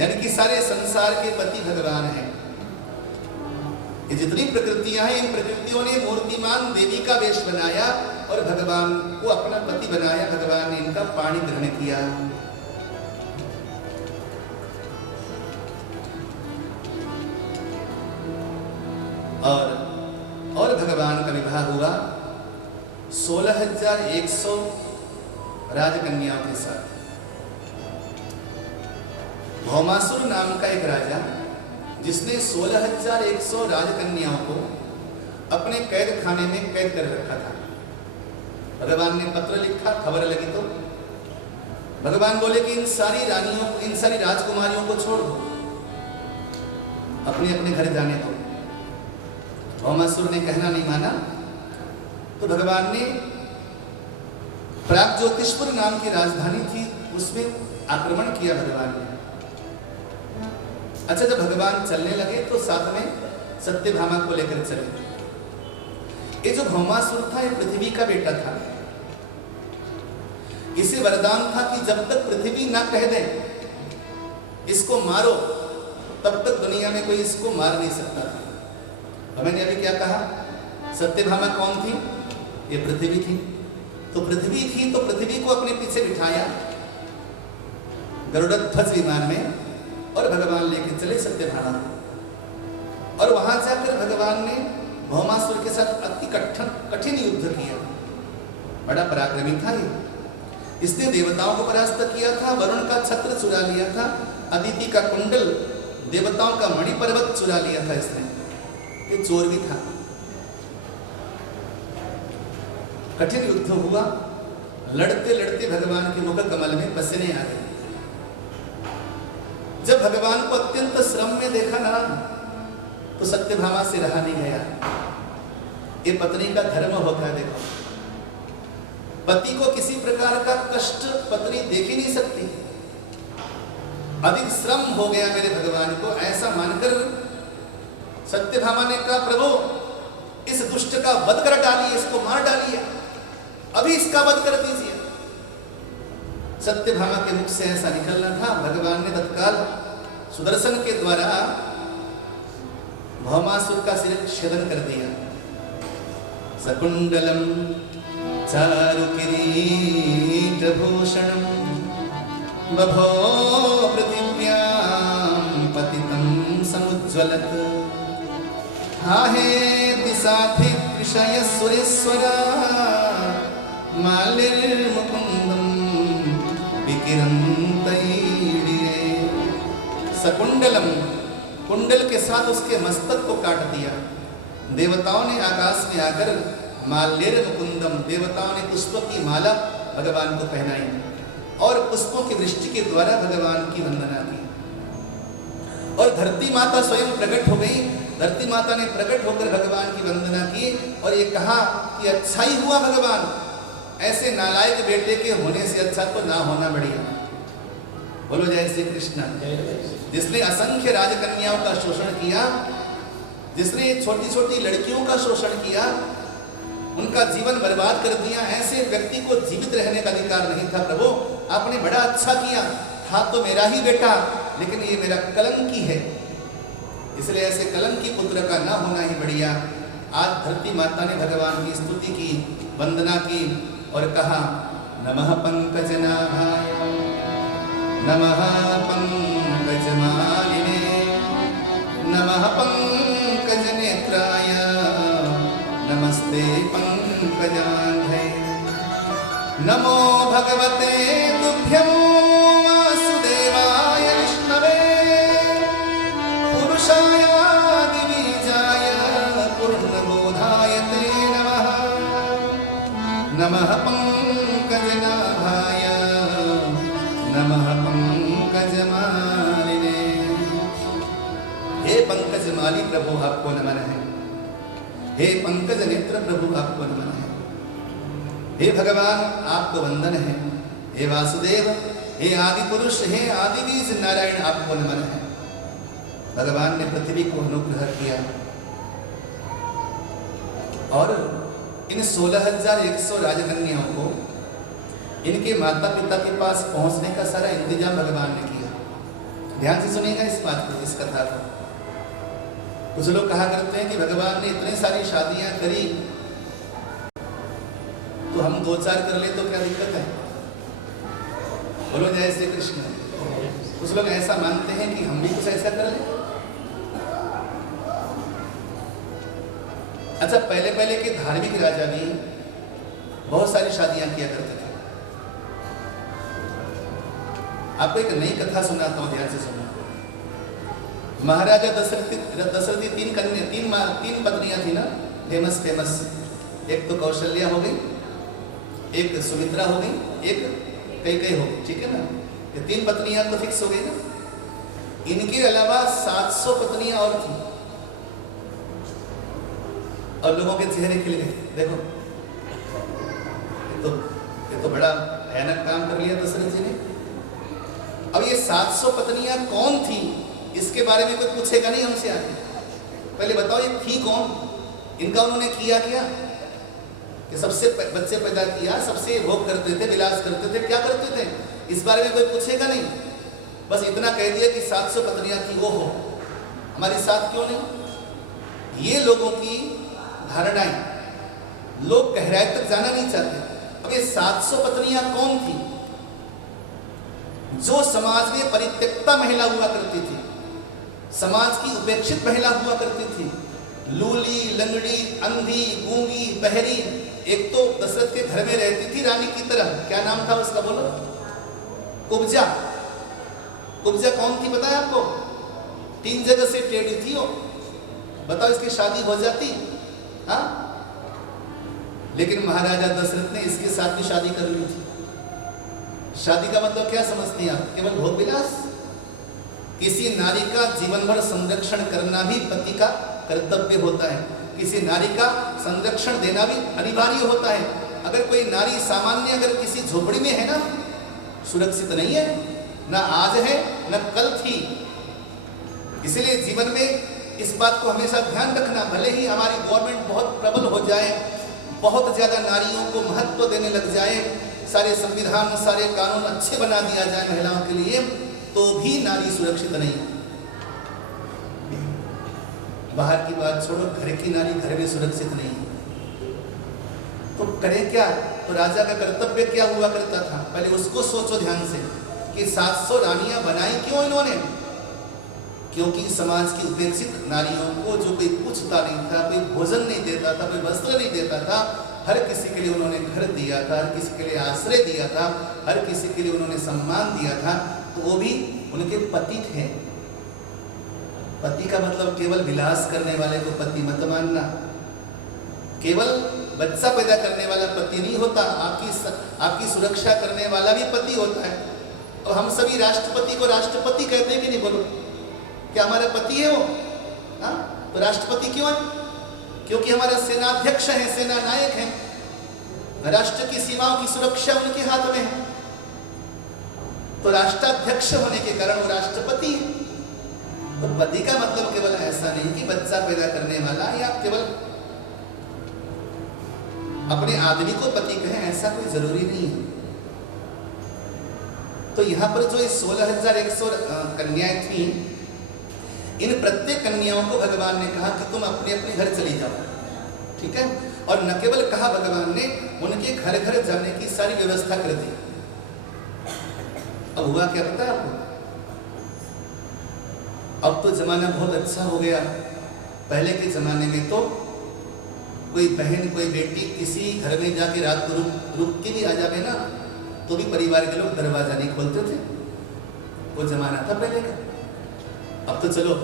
यानी कि सारे संसार के पति भगवान हैं। ये जितनी प्रकृतियां हैं, इन प्रकृतियों ने मूर्तिमान देवी का वेश बनाया और भगवान को अपना पति बनाया। भगवान ने इनका पाणी ग्रहण किया। और भगवान का विवाह हुआ 16,100 राजकन्याओं के साथ। भौमासुर नाम का एक राजा, जिसने 16,100 राजकन्याओं को अपने कैद खाने में कैद कर रखा था। भगवान ने पत्र लिखा, खबर लगी तो भगवान बोले कि इन सारी रानियों, इन सारी राजकुमारियों को छोड़ दो, अपने अपने घर जाने दो। भौमासुर ने कहना नहीं माना, तो भगवान ने प्रागज्योतिषपुर नाम की राजधानी थी, उसमें आक्रमण किया भगवान ने। अच्छा, जब भगवान चलने लगे तो साथ में सत्यभामा को लेकर चले। ये जो भौमासुर था, ये पृथ्वी का बेटा था। इसे वरदान था कि जब तक पृथ्वी ना कह दे इसको मारो, तब तक दुनिया में कोई इसको मार नहीं सकता था। और मैंने अभी क्या कहा? सत्यभामा कौन थी? ये पृथ्वी थी। तो पृथ्वी थी, तो पृथ्वी को अपने पीछे बिठाया गरुड़ध्वज विमान में, और भगवान लेके चले सत्यभामा। और वहां जाकर भगवान ने भौमासुर के साथ अति कठिन युद्ध किया। बड़ा पराक्रमी था ये। इसने देवताओं को परास्त किया था, वरुण का छत्र चुरा लिया था, अदिति का कुंडल, देवताओं का मणि पर्वत चुरा लिया था इसने। ये चोर भी था। कठिन युद्ध हुआ। लड़ते लड़ते भगवान के मुख कमल में पसीने आ गए। जब भगवान को अत्यंत श्रम में देखा ना, तो सत्यभामा से रहा नहीं गया। ये पत्नी का धर्म होता है। देखो, पति को किसी प्रकार का कष्ट पत्नी देख ही नहीं सकती। अधिक श्रम हो गया मेरे भगवान को, ऐसा मानकर सत्यभामा ने कहा, प्रभु इस दुष्ट का वध कर डालिए, इसको मार डालिए, अभी इसका वध कर दीजिए। सत्यभामा के मुख से ऐसा निकलना था। भगवान ने तत्काल सुदर्शन के द्वारा भौमासुर का सिर छेदन कर दिया। सकुंडलम चारु किरीटभूषणम बभो पृथिव्यां पतितं समुज्ज्वलत्। हाहेति साथि विषय सुरेश्वरा मालिर्मुकुंदम विकिरन्तैडिरे। सकुंडलम, कुंडल के साथ उसके मस्तक को काट दिया। देवताओं ने आकाश में आकर माल्येर मुकुंदम, देवताओं ने पुष्पों की माला भगवान को पहनाई और पुष्पों की वृष्टि के द्वारा भगवान की वंदना की। और धरती माता स्वयं प्रकट हो गई। धरती माता ने प्रकट होकर भगवान की वंदना की और ये कहा कि अच्छा ही हुआ भगवान, ऐसे नालायक बेटे के होने से अच्छा तो ना होना बढ़िया। बोलो जय श्री कृष्ण। जिसने असंख्य राजकन्याओं का शोषण किया, जिसने छोटी छोटी लड़कियों का शोषण किया, उनका जीवन बर्बाद कर दिया, ऐसे व्यक्ति को जीवित रहने का अधिकार नहीं था। प्रभु आपने बड़ा अच्छा किया, था तो मेरा ही बेटा, लेकिन ये मेरा कलंकी है। इसलिए ऐसे कलंकी पुत्र का न होना ही बढ़िया। आज धरती माता ने भगवान की स्तुति की, वंदना की और कहा नमः पंकजनाभाय नमः पंकजमालिने नमः पंकजनेत्राय नमस्ते पंकजांघ्रे नमो भगवते तुभ्यं वासुदेवाय विष्णवे पुरुषाय दिवीजाय पूर्णबोधाय ते नमः नमः पंकजनाभाय नमः पंकजमालिने। हे पंकजमाली प्रभु आपको नमन है, हे पंकज नेत्र प्रभु आपको नमन है, हे भगवान आपको वंदन है, हे वासुदेव, हे आदि पुरुष, हे आदि बीज नारायण आपको नमन है। भगवान ने पृथ्वी को अनुग्रह किया और इन 16,100 राजकन्याओं को इनके माता पिता के पास पहुंचने का सारा इंतजाम भगवान ने किया। ध्यान से सुनिएगा इस बात को, इस कथा को। कुछ लोग कहा करते हैं कि भगवान ने इतनी सारी शादियां करी तो हम 2-4 कर ले तो क्या दिक्कत है? बोलो जय श्री कृष्ण। कुछ लोग ऐसा मानते हैं कि हम भी कुछ ऐसा कर ले। अच्छा, पहले के धार्मिक राजा भी बहुत सारी शादियां किया करते थे। आपको एक नई कथा सुनाता हूं, ध्यान से सुनो। महाराजा दशरथी तीन पत्नियां थी ना, फेमस। एक तो कौशल्या हो गई, एक सुमित्रा हो गई, एक कैकेयी हो गई, ठीक है ना। ये 3 पत्नियां तो फिक्स हो गई ना। इनके अलावा 700 पत्नियां और थी और लोगों के चेहरे खिल गए। देखो ये तो बड़ा भयानक काम कर लिया दशरथ जी ने। अब ये 700 पत्नियां कौन थी इसके बारे में कोई पूछेगा नहीं हमसे आगे। पहले बताओ ये थी कौन, इनका उन्होंने किया क्या कि सबसे बच्चे पैदा किया, सबसे भोग करते थे, विलास करते थे, क्या करते थे इस बारे में कोई पूछेगा नहीं। बस इतना कह दिया कि 700 पत्नियां थी, वो हो हमारी साथ क्यों नहीं। ये लोगों की धारणाएं, लोग गहराई तक जाना नहीं चाहते। अब ये 700 पत्नियां कौन थी? जो समाज में परित्यक्ता महिला हुआ करती थी, समाज की उपेक्षित महिला हुआ करती थी, लूली, लंगड़ी, अंधी, गूंगी, बहरी। एक तो दशरथ के घर में रहती थी रानी की तरह, क्या नाम था उसका बोलो? कुब्जा। कुब्जा कौन थी पता है आपको? 3 जगह से टेढ़ी थी वो। बताओ इसकी शादी हो जाती? हाँ, लेकिन महाराजा दशरथ ने इसके साथ भी शादी कर ली थी। शादी का मतलब क्या समझती हैं आप? केवल भोग विलास? किसी नारी का जीवन भर संरक्षण करना भी पति का कर्तव्य होता है। किसी नारी का संरक्षण देना भी अनिवार्य होता है। अगर कोई नारी सामान्य अगर किसी झोपड़ी में है ना, सुरक्षित नहीं है, ना आज है ना कल थी। इसलिए जीवन में इस बात को हमेशा ध्यान रखना। भले ही हमारी गवर्नमेंट बहुत प्रबल हो जाए, बहुत ज्यादा नारियों को महत्व देने लग जाए, सारे संविधान, सारे कानून अच्छे बना दिया जाए महिलाओं के लिए, तो भी नारी सुरक्षित नहीं। बाहर की बात छोड़ो, घर की नारी घर में सुरक्षित नहीं। तो करे क्या? तो राजा का कर्तव्य क्या हुआ करता था, पहले उसको सोचो ध्यान से कि 700 रानियां बनाई क्यों इन्होंने? क्योंकि समाज की उपेक्षित नारियों को जो कोई पूछता नहीं था, कोई भोजन नहीं देता था, कोई वस्त्र नहीं देता था, हर किसी के लिए उन्होंने घर दिया था, हर किसी के लिए आश्रय दिया था, हर किसी के लिए उन्होंने सम्मान दिया था, तो वो भी उनके पति थे। पति का मतलब केवल विलास करने वाले को पति मत मानना। केवल बच्चा पैदा करने वाला पति नहीं होता, आपकी सुरक्षा करने वाला भी पति होता है। और हम सभी राष्ट्रपति को राष्ट्रपति कहते हैं कि नहीं? बोलो, क्या हमारा पति है वो? हाँ, तो राष्ट्रपति क्यों है? क्योंकि हमारा सेनाध्यक्ष है, सेना नायक है। राष्ट्र की सीमाओं की सुरक्षा उनके हाथ में है। तो राष्ट्राध्यक्ष होने के कारण वो राष्ट्रपति है। तो पति का मतलब केवल ऐसा नहीं कि बच्चा पैदा करने वाला या केवल अपने आदमी को पति कहें, ऐसा कोई जरूरी नहीं है। तो यहाँ पर जो 16,100 कन्याएं थी, इन प्रत्येक कन्याओं को भगवान ने कहा कि तुम अपने अपने घर चली जाओ, ठीक है। और न केवल कहा, भगवान ने उनके घर घर जाने की सारी व्यवस्था कर दी। अब हुआ क्या पता है आपको? अब तो जमाना बहुत अच्छा हो गया। पहले के जमाने में तो कोई बहन कोई बेटी किसी घर में जाके रात को रुक के भी आ जावे ना, तो भी परिवार के लोग दरवाजा नहीं खोलते थे। वो जमाना था पहले का। अब तो चलो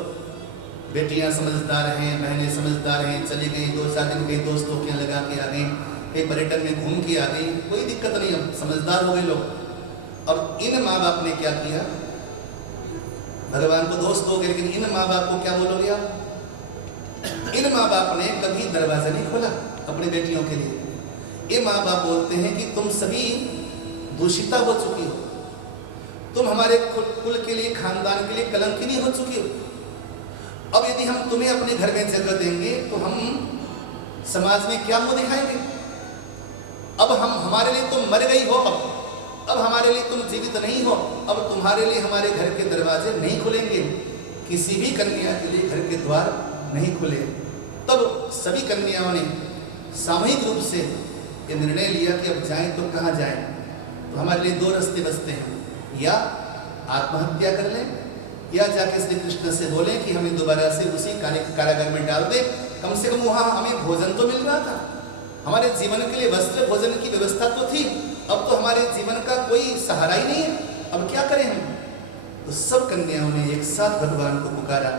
बेटियां समझदार हैं, बहनें समझदार हैं, चली गई 2-4 दिन कहीं दोस्तों के यहाँ लगा के आ गई, कहीं पर्यटन में घूम के आ गई, कोई दिक्कत नहीं, अब समझदार हो गए लोग। अब इन माँ बाप ने क्या किया? भगवान को दोस्त हो गए, लेकिन इन माँ बाप को क्या बोलोगे आप? इन माँ बाप ने कभी दरवाजा नहीं खोला अपनी बेटियों के लिए। ये माँ बाप बोलते हैं कि तुम सभी दूषिता हो चुकी हो, तुम हमारे कुल के लिए, खानदान के लिए कलंकिनी हो चुकी हो। अब यदि हम तुम्हें अपने घर में जगह देंगे तो हम समाज में क्या मुंह दिखाएंगे? अब हम हमारे लिए तुम मर गई हो, अब हमारे लिए तुम जीवित नहीं हो, अब तुम्हारे लिए हमारे घर के दरवाजे नहीं खुलेंगे, किसी भी कन्या के लिए घर के द्वार नहीं खुले। तब सभी कन्याओं ने सामूहिक रूप से ये निर्णय लिया कि अब जाएं तो कहाँ जाएं। तो हमारे लिए 2 रास्ते बचते हैं, या आत्महत्या कर लें या जाके श्री कृष्ण से बोलें कि हमें दोबारा से उसी कारागार में डाल दे। कम से कम वहाँ हमें भोजन तो मिल रहा था, हमारे जीवन के लिए वस्त्र भोजन की व्यवस्था तो थी। अब तो हमारे जीवन का कोई सहारा ही नहीं है, अब क्या करें हम? तो सब कन्याओं ने एक साथ भगवान को पुकारा।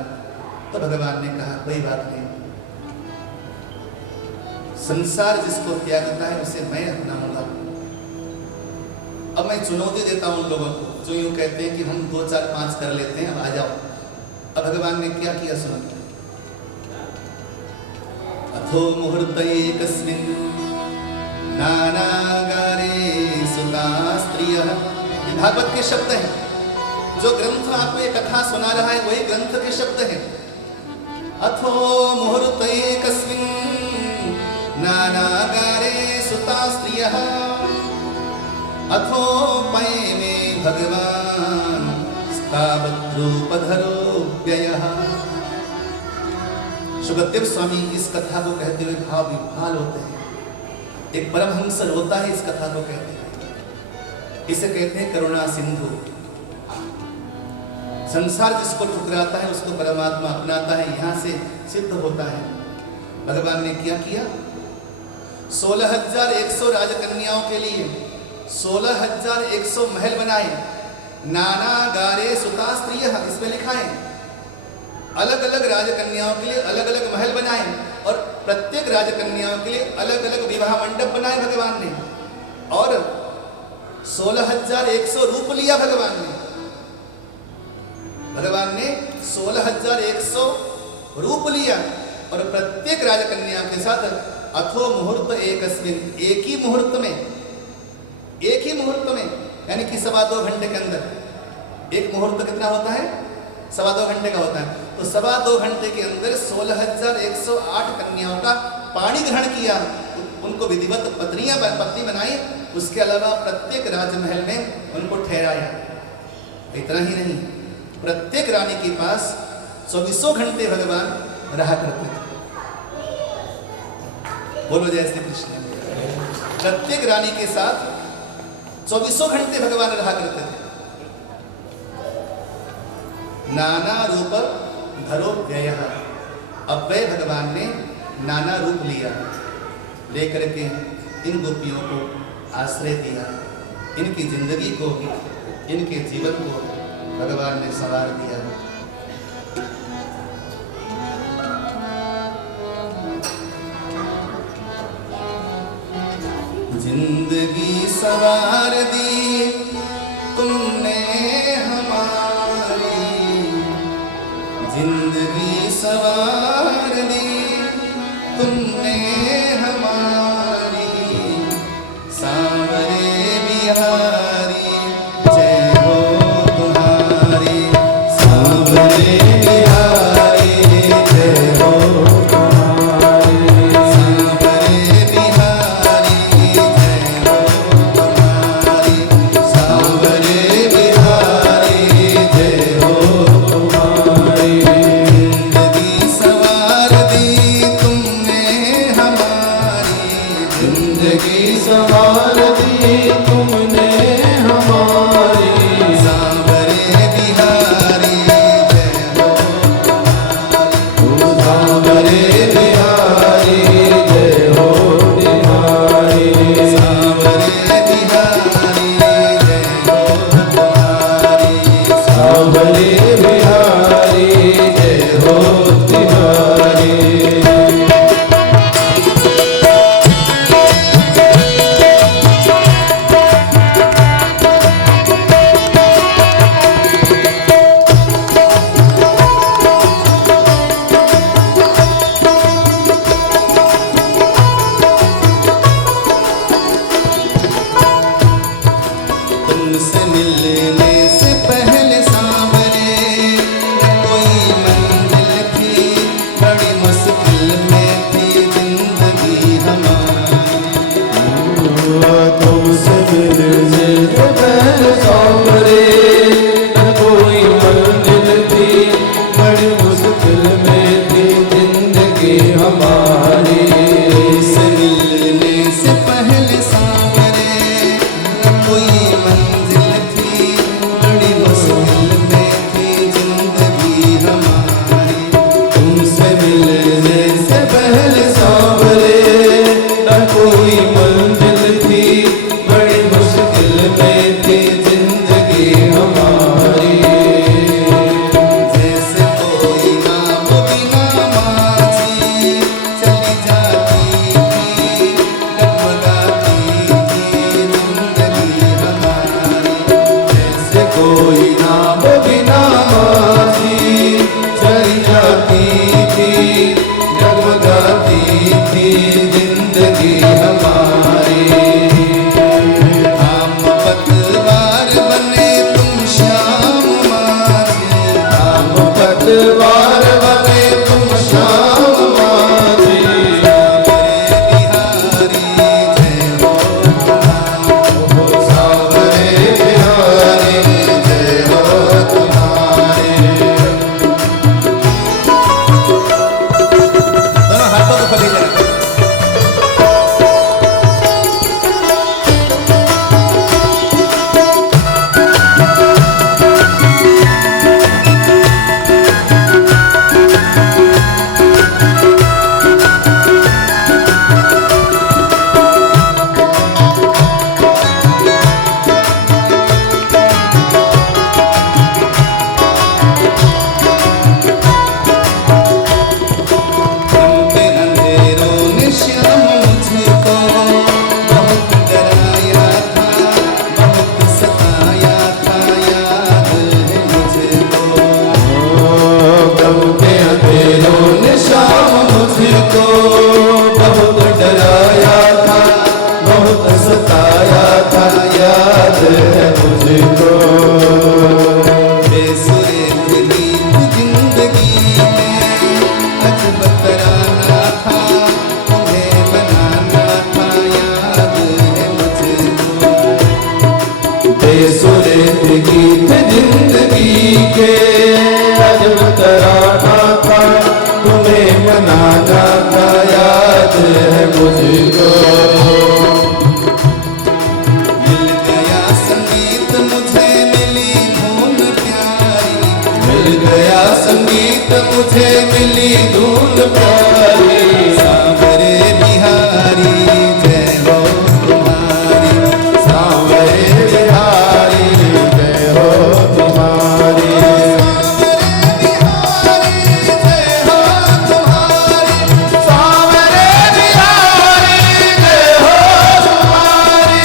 तो भगवान ने कहा कोई बात नहीं, संसार जिसको त्यागता है उसे मैं अपनाऊंगा। अब मैं चुनौती देता हूं उन लोगों को जो यूं कहते हैं कि हम 2, 4, 5 कर लेते हैं, अब आ जाओ। अब भगवान ने क्या किया सुनो। अथो मुहूर्तैकस्मिन् नानागारे सुता स्त्रियः। ये भागवत के शब्द हैं, जो ग्रंथ आपको ये कथा सुना रहा है वही ग्रंथ के शब्द हैं। अथो मुहूर्तैकस्मिन् नानागारे सुता स्त्रियः अथो पये में भगवान स्थावद्रूपधरो व्ययः। सुखदेव स्वामी इस कथा को कहते हुए भाव विह्वल होते हैं। एक परमहंस होता है इस कथा को कहते हैं, इसे कहते हैं करुणा सिंधु। संसार जिसको ठुकराता है उसको परमात्मा अपनाता है, यहां से सिद्ध होता है। भगवान ने क्या किया? 16,100 राजकन्याओं के लिए 16,100 महल बनाए। नाना गारे सुता स्त्रियः, इसमें लिखा है अलग अलग राजकन्याओं के लिए अलग अलग महल बनाए, और प्रत्येक राजकन्याओं के लिए अलग अलग विवाह मंडप बनाए भगवान ने। और 16,100 रूप लिया भगवान ने 16,100 रूप लिया, और प्रत्येक राजकन्या के साथ अथो मुहूर्त एकस्मिन्, एक ही मुहूर्त में, यानी कि 2.25 घंटे के अंदर। एक मुहूर्त कितना होता है? 2.25 घंटे का होता है। तो 2.25 घंटे के अंदर 16,108 कन्याओं का पाणी ग्रहण किया, उनको विधिवत पत्नी बनाई। उसके अलावा प्रत्येक राजमहल में उनको ठहराया। इतना ही नहीं, प्रत्येक रानी के पास 24 घंटे भगवान रहा करते थे। बोलो जय श्री कृष्ण। प्रत्येक रानी के साथ 24 घंटे भगवान रहा करते थे। नाना रूप धरो व्ययः। अब वह भगवान ने नाना रूप लिया, लेकर के इन गोपियों को आश्रय दिया, इनकी जिंदगी को, इनके जीवन को भगवान ने संवार दिया। जिंदगी सवार दी तुमने हमारी, जिंदगी सवार दी तुमने हमारी, सांवरे बिहारी जय हो तुम्हारी, सांवरे बिहारी जय हो तुम्हारी, सांवरे बिहारी जय हो तुम्हारी, सांवरे बिहारी जय हो तुम्हारी। बिहारी जय हो बिहारी। तुमसे मिलने से पहले सांवरे कोई मंजिल थी, बड़ी मुश्किल में थी जिंदगी हमारी। तुमसे मिलने से पहले सांवरे कोई मंजिल थी, बड़ी मुश्किल में थी जिंदगी हमारी। तुमसे मिलने से पहले सांवरे कोई मंजिल थी, बड़ी मुश्किल में थी जिंदगी हमारी। तुमसे मिलने से पहले सांवरे न कोई मंजिल थी, बड़ी मुश्किल में थी जिंदगी हमारी। जैसे कोई नाम बिना माझी चली जाती थी, डगमगाती थी जिंदगी हमारी। जैसे कोई नाम बिना माझी चली जाती थी, डगमगाती थी जिंदगी हमारी। आम पतवार बने तुम श्याम माझी, आम पतवार बने तुम श्याम माझी। बिहारी जय हो तुम्हारी। सांवरे बिहारी जय हो तुम्हारी। दोनों हाथों को फैला रखो। लंबे अंधेरों ने श्याम मुझको बहुत डराया था, बहुत सताया था, याद है मुझको। गम के अंधेरों ने शाम मुझको बहुत डराया था, बहुत सताया था, याद है मुझको। बेसुरे थी जिंदगी में अजब तराना था, तुम्हें बनाना था, याद है मुझको। बेसुरे गीत जिंदगी के अजब तराना था, तुम्हें मनाना था, याद है मुझको। मिल गया संगीत मुझे मिली धुन प्यारी, मिल गया संगीत मुझे मिली धुन प्यारी। सांवरे बिहारी जय हो तुम्हारी। सांवरे बिहारी जय हो तुम्हारी। सांवरे बिहारी जय हो तुम्हारी।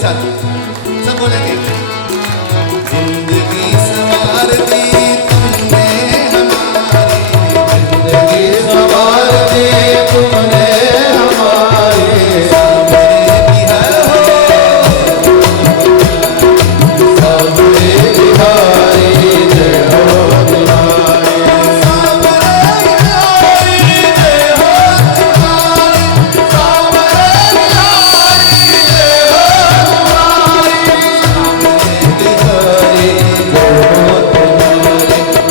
साथ सब बोलेंगे। जिंदगी संवार दी तुमने हमारी, जिंदगी संवार दी तुमने हमारी, सावरे बिहार सावरे बिहारी जय हो तुम्हारी, सावरे बिहारी जय हो तुम्हारी, सावरे बिहारी जय हो तुम्हारी,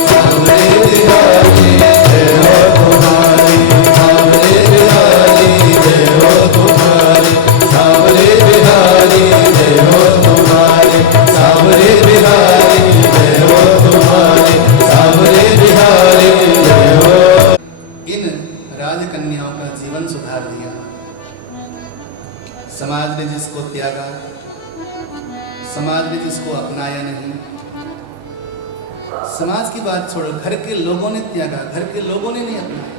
सावरे बिहारी जय हो तुम्हारी, सावरे बिहारी जय हो तुम्हारी, सावरे बिहारी जय हो तुम्हारी, सावरे बिहारी जय हो तुम्हारी, सावरे बिहारी जय हो। इन राजकन्याओं का जीवन सुधार दिया। समाज ने जिसको त्यागा, समाज ने जिसको अपनाया नहीं, समाज की बात छोड़ो, घर के लोगों ने त्यागा, घर के लोगों ने नहीं अपनाया,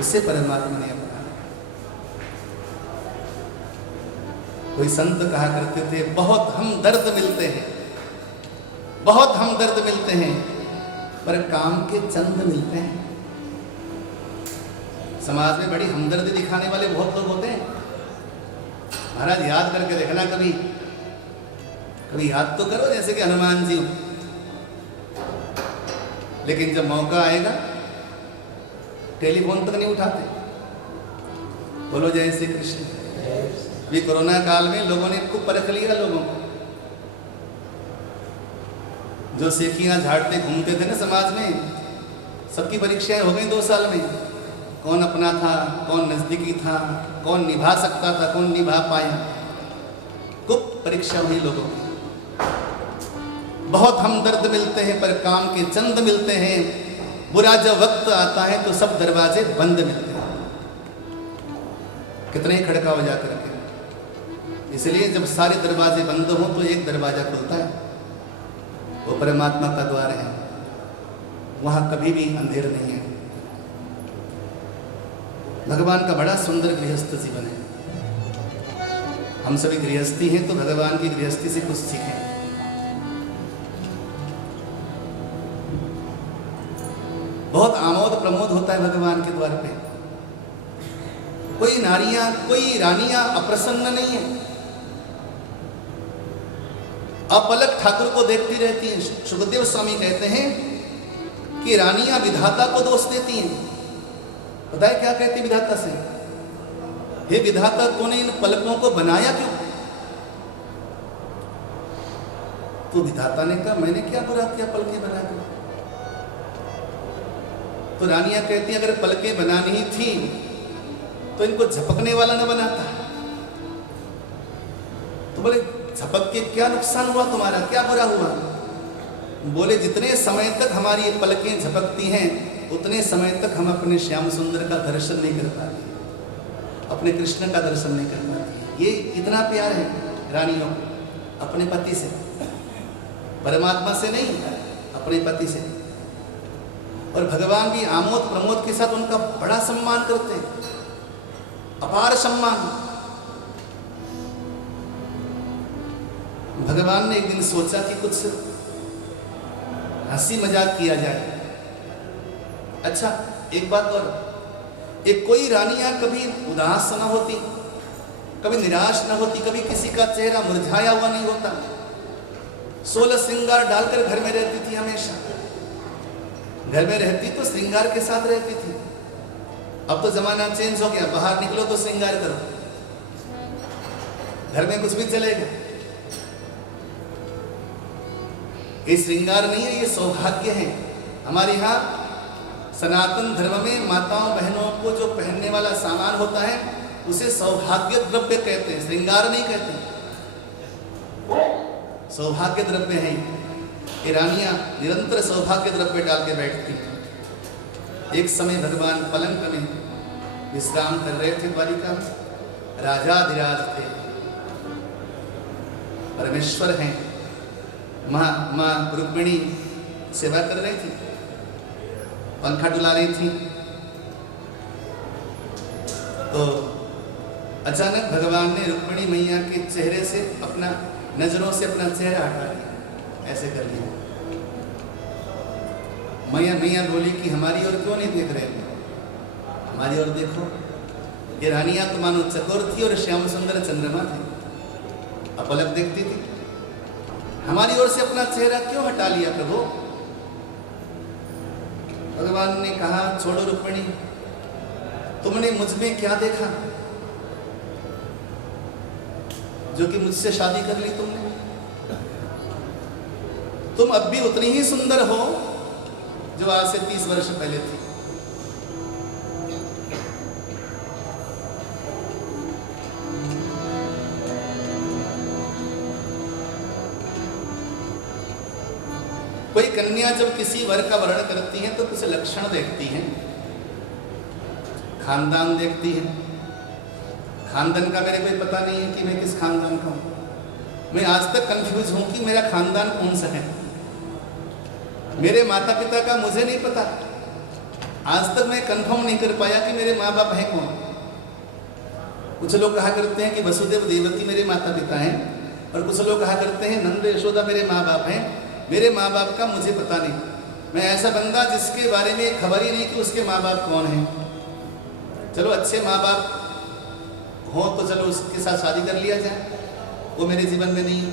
उसे परमात्मा ने अपनाया। कोई संत कहा करते थे, बहुत हमदर्द मिलते हैं, बहुत हमदर्द मिलते हैं, पर काम के चंद मिलते हैं। समाज में बड़ी हमदर्दी दिखाने वाले बहुत लोग होते हैं। महाराज याद करके देखना, कभी कभी याद तो करो, जैसे कि हनुमान जी हो। लेकिन जब मौका आएगा टेलीफोन तक नहीं उठाते। बोलो जय श्री कृष्ण। भी कोरोना काल में लोगों ने खूब परख लिया लोगों को। जो सेखियां झाड़ते घूमते थे ना समाज में, सबकी परीक्षाएं हो गई 2 साल में। कौन अपना था, कौन नजदीकी था, कौन निभा सकता था, कौन निभा पाया, खूब परीक्षा हुई लोगों की। बहुत हमदर्द मिलते हैं पर काम के चंद मिलते हैं। बुरा जब वक्त आता है तो सब दरवाजे बंद मिलते हैं। कितने ही खड़का हो जाकर के। इसलिए जब सारे दरवाजे बंद हों तो एक दरवाजा खुलता है, वो परमात्मा का द्वार है। वहां कभी भी अंधेर नहीं है। भगवान का बड़ा सुंदर गृहस्थ जीवन है। हम सभी गृहस्थी हैं तो भगवान की गृहस्थी से कुछ सीखें। बहुत आमोद प्रमोद होता है भगवान के द्वार पे। कोई नारियां, कोई रानियां अप्रसन्न नहीं है, अपलक ठाकुर को देखती रहती हैं। सुखदेव स्वामी कहते हैं कि रानियां विधाता को दोष देती हैं। पता है क्या कहती विधाता से? हे विधाता, तूने इन पलकों को बनाया क्यों? तो विधाता ने कहा, मैंने क्या बुरा किया पलकें बना दी? तो रानियां कहती अगर पलकें बनानी ही थी तो इनको झपकने वाला न बनाता। तो बोले झपक के क्या नुकसान हुआ तुम्हारा, क्या बुरा हुआ? बोले जितने समय तक हमारी ये पलकें झपकती हैं उतने समय तक हम अपने श्याम सुंदर का दर्शन नहीं कर पाते, अपने कृष्ण का दर्शन नहीं कर पाते। ये इतना प्यार है रानियों को अपने पति से, परमात्मा से नहीं, अपने पति से। और भगवान भी आमोद प्रमोद के साथ उनका बड़ा सम्मान करते हैं, अपार सम्मान। भगवान ने एक दिन सोचा कि कुछ हंसी मजाक किया जाए। अच्छा एक बात और, एक कोई रानियां कभी उदास न होती, कभी निराश न होती, कभी किसी का चेहरा मुरझाया हुआ नहीं होता। 16 श्रृंगार डालकर घर में रहती थी, हमेशा घर में रहती तो श्रृंगार के साथ रहती थी। अब तो जमाना चेंज हो गया, बाहर निकलो तो श्रृंगार करो, घर में कुछ भी चलेगा। ये श्रृंगार नहीं है, ये सौभाग्य है। हमारे यहाँ सनातन धर्म में माताओं बहनों को जो पहनने वाला सामान होता है उसे सौभाग्य द्रव्य कहते हैं, श्रृंगार नहीं कहते। सौभाग्य द्रव्य है। ये रानियां निरंतर सौभाग्य द्रव्य डाल के बैठती। एक समय भगवान पलंग में विश्राम कर रहे थे द्वारिका में। राजाधिराज थे, परमेश्वर हैं। माँ रुक्मिणी सेवा कर रही थी, पंखा डुला रही थी। तो अचानक भगवान ने रुक्मिणी मैया के चेहरे से अपना नजरों से अपना चेहरा हटा दिया, ऐसे कर लिया। मैया बोली कि हमारी ओर क्यों नहीं देख रहे, हमारी ओर देखो। ये रानियां तो मानो चकोर थी और श्याम सुंदर चंद्रमा थे, अपलक देखती थी। हमारी ओर से अपना चेहरा क्यों हटा लिया प्रभु? भगवान ने कहा, छोड़ो रुक्मिणी, तुमने मुझ में क्या देखा जो कि मुझसे शादी कर ली तुमने? तुम अब भी उतनी ही सुंदर हो जो आज से 30 वर्ष पहले थी। कोई कन्या जब किसी वर का वर्ण करती है तो कुछ लक्षण देखती है, खानदान देखती है। खानदान का मेरे कोई पता नहीं है कि मैं किस खानदान का हूं। मैं आज तक कंफ्यूज हूं कि मेरा खानदान कौन सा है। मेरे माता पिता का मुझे नहीं पता। आज तक मैं कंफर्म नहीं कर पाया कि मेरे माँ बाप हैं कौन। कुछ लोग कहा करते हैं कि वसुदेव देवकी मेरे माता पिता हैं, और कुछ लोग कहा करते हैं नंद यशोदा मेरे माँ बाप हैं। मेरे माँ बाप का मुझे पता नहीं। मैं ऐसा बंदा जिसके बारे में खबर ही नहीं कि उसके माँ बाप कौन हैं। चलो अच्छे माँ बाप हो तो चलो उसके साथ शादी कर लिया जाए, वो मेरे जीवन में नहीं है।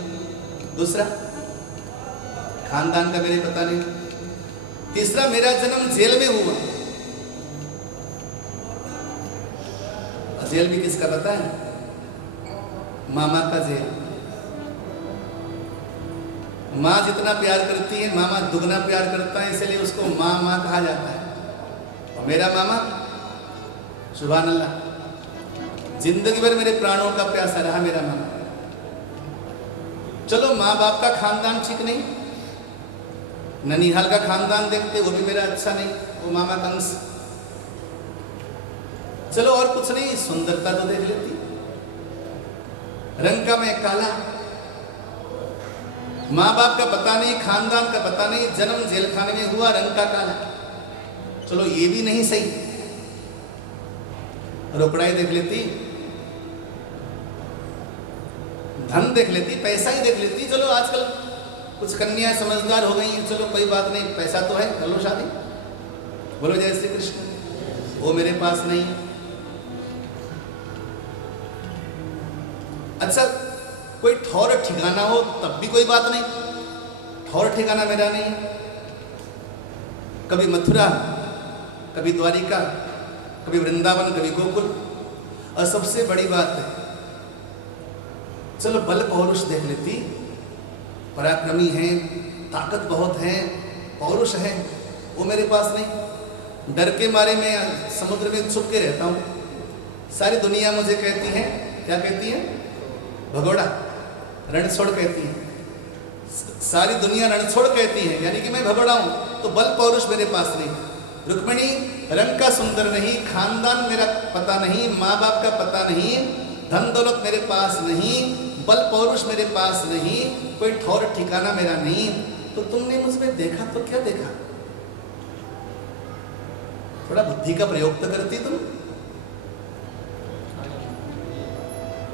दूसरा, खानदान का मेरे पता नहीं। तीसरा, मेरा जन्म जेल में हुआ। जेल भी किसका पता है? मामा का जेल। माँ जितना प्यार करती है मामा दुगना प्यार करता है, इसलिए उसको माँ माँ कहा जाता है। और मेरा मामा सुभान अल्लाह, जिंदगी भर मेरे प्राणों का प्यासा रहा मेरा मामा। चलो माँ बाप का खानदान ठीक नहीं, ननिहाल का खानदान देखते वो भी मेरा अच्छा नहीं, वो मामा कंस। चलो और कुछ नहीं, सुंदरता तो देख लेती। रंग का मैं काला, माँ बाप का पता नहीं, खानदान का पता नहीं, जन्म जेल खाने में हुआ, रंग का काला। चलो ये भी नहीं सही, रोकड़ाई देख लेती, धन देख लेती, पैसा ही देख लेती। चलो आजकल कुछ कन्याएं समझदार हो गई हैं, चलो कोई बात नहीं, पैसा तो है, कर लो शादी। बोलो जय श्री कृष्ण। वो मेरे पास नहीं है। अच्छा, कोई ठौर ठिकाना हो तब भी कोई बात नहीं, ठौर ठिकाना मेरा नहीं है। कभी मथुरा, कभी द्वारिका, कभी वृंदावन, कभी गोकुल। और सबसे बड़ी बात है, चलो बल पौरुष देख लेती, पराक्रमी है, ताकत बहुत है, पौरुष है, वो मेरे पास नहीं। डर के मारे मैं समुद्र में छुप के रहता हूँ। सारी दुनिया मुझे कहती है, क्या कहती है? भगोड़ा, रणछोड़ कहती है। सारी दुनिया रणछोड़ कहती है, यानी कि मैं भगोड़ा हूँ। तो बल पौरुष मेरे पास नहीं। रुक्मिणी रंग का सुंदर नहीं, खानदान मेरा पता नहीं, माँ बाप का पता नहीं, धन दौलत मेरे पास नहीं, बल पौरुष मेरे पास नहीं, कोई ठौर ठिकाना मेरा नहीं। तो तुमने मुझमें देखा तो क्या देखा? थोड़ा बुद्धि का प्रयोग तो करती तुम।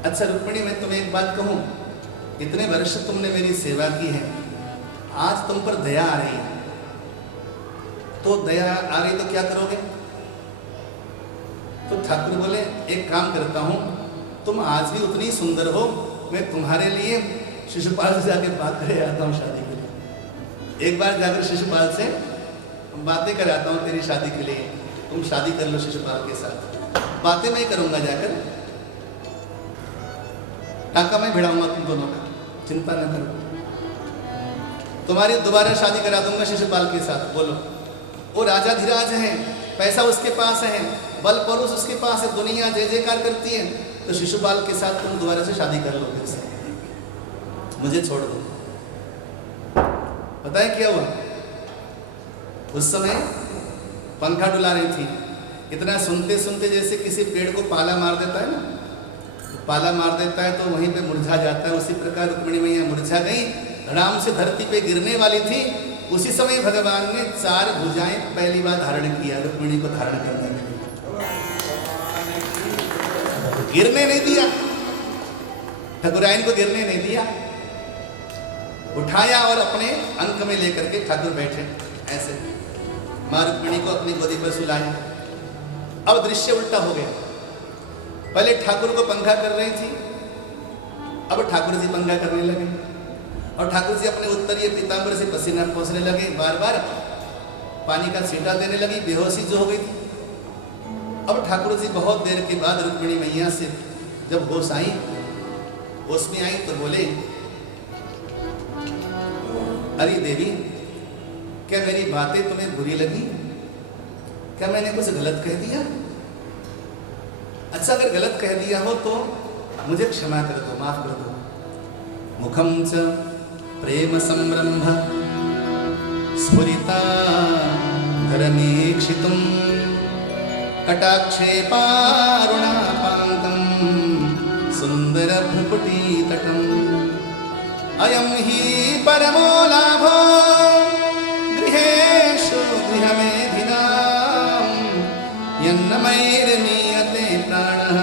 अच्छा रुक्मिणी, मैं तुम्हें एक बात कहूं, इतने वर्ष तुमने मेरी सेवा की है, आज तुम पर दया आ रही है, तो दया आ रही तो क्या करोगे? तो ठाकुर बोले, एक काम करता हूं, तुम आज भी उतनी सुंदर हो, मैं तुम्हारे लिए शिशुपाल से जाके बात करे आता हूँ शादी के लिए। एक बार जाकर शिशुपाल से बातें कराता हूँ तेरी शादी के लिए, तुम शादी कर लो शिशुपाल के साथ। बातें मैं करूंगा जाकर, टाका मैं भिड़ाऊंगा तुम दोनों का, चिंता न करो। तुम्हारी दोबारा शादी करा दूंगा शिशुपाल के साथ। बोलो, वो राजाधिराज है, पैसा उसके पास है, बल पौरुष उसके पास है, दुनिया जय जयकार करती है, तो शिशुपाल के साथ तुम दोबारा से शादी कर लो फिर से, मुझे छोड़ दो। पता है क्या हुआ? उस समय पंखा डुला रही थी, इतना सुनते सुनते जैसे किसी पेड़ को पाला मार देता है ना, पाला मार देता है तो वहीं पे मुरझा जाता है, उसी प्रकार रुक्मिणी मैया मुरझा गई, धड़ाम से धरती पे गिरने वाली थी। उसी समय भगवान ने 4 भुजाएं पहली बार धारण किया रुक्मिणी को धारण करने के लिए। गिरने नहीं दिया, ठाकुरायन को गिरने नहीं दिया, उठाया और अपने अंक में लेकर के ठाकुर बैठे ऐसे, मां रुक्मिणी को अपनी गोदी पर सुलाया। अब दृश्य उल्टा हो गया, पहले ठाकुर को पंखा कर रही थी, अब ठाकुर जी पंखा करने लगे और ठाकुर जी अपने उत्तरीय पीतांबर से पसीना पोंछने लगे, बार बार पानी का छींटा देने लगी, बेहोशी जो हो गई थी। अब ठाकुर जी बहुत देर के बाद रुक्मिणी मैया से जब होश आई, होश में आई तो बोले, अरे देवी, क्या मेरी बातें तुम्हें बुरी लगी? क्या मैंने कुछ गलत कह दिया? अच्छा, अगर गलत कह दिया हो तो मुझे क्षमा कर दो, माफ कर दो। मुखम च प्रेम संरंभ स्फुरिता धरमीक्षितुम कटाक्षे पारुणापांकं सुंदर भ्रुकुटीतटं अयं हि परमो लाभो गृहेषु गृहमेधिनां यन्नमैर्मीयते प्राणः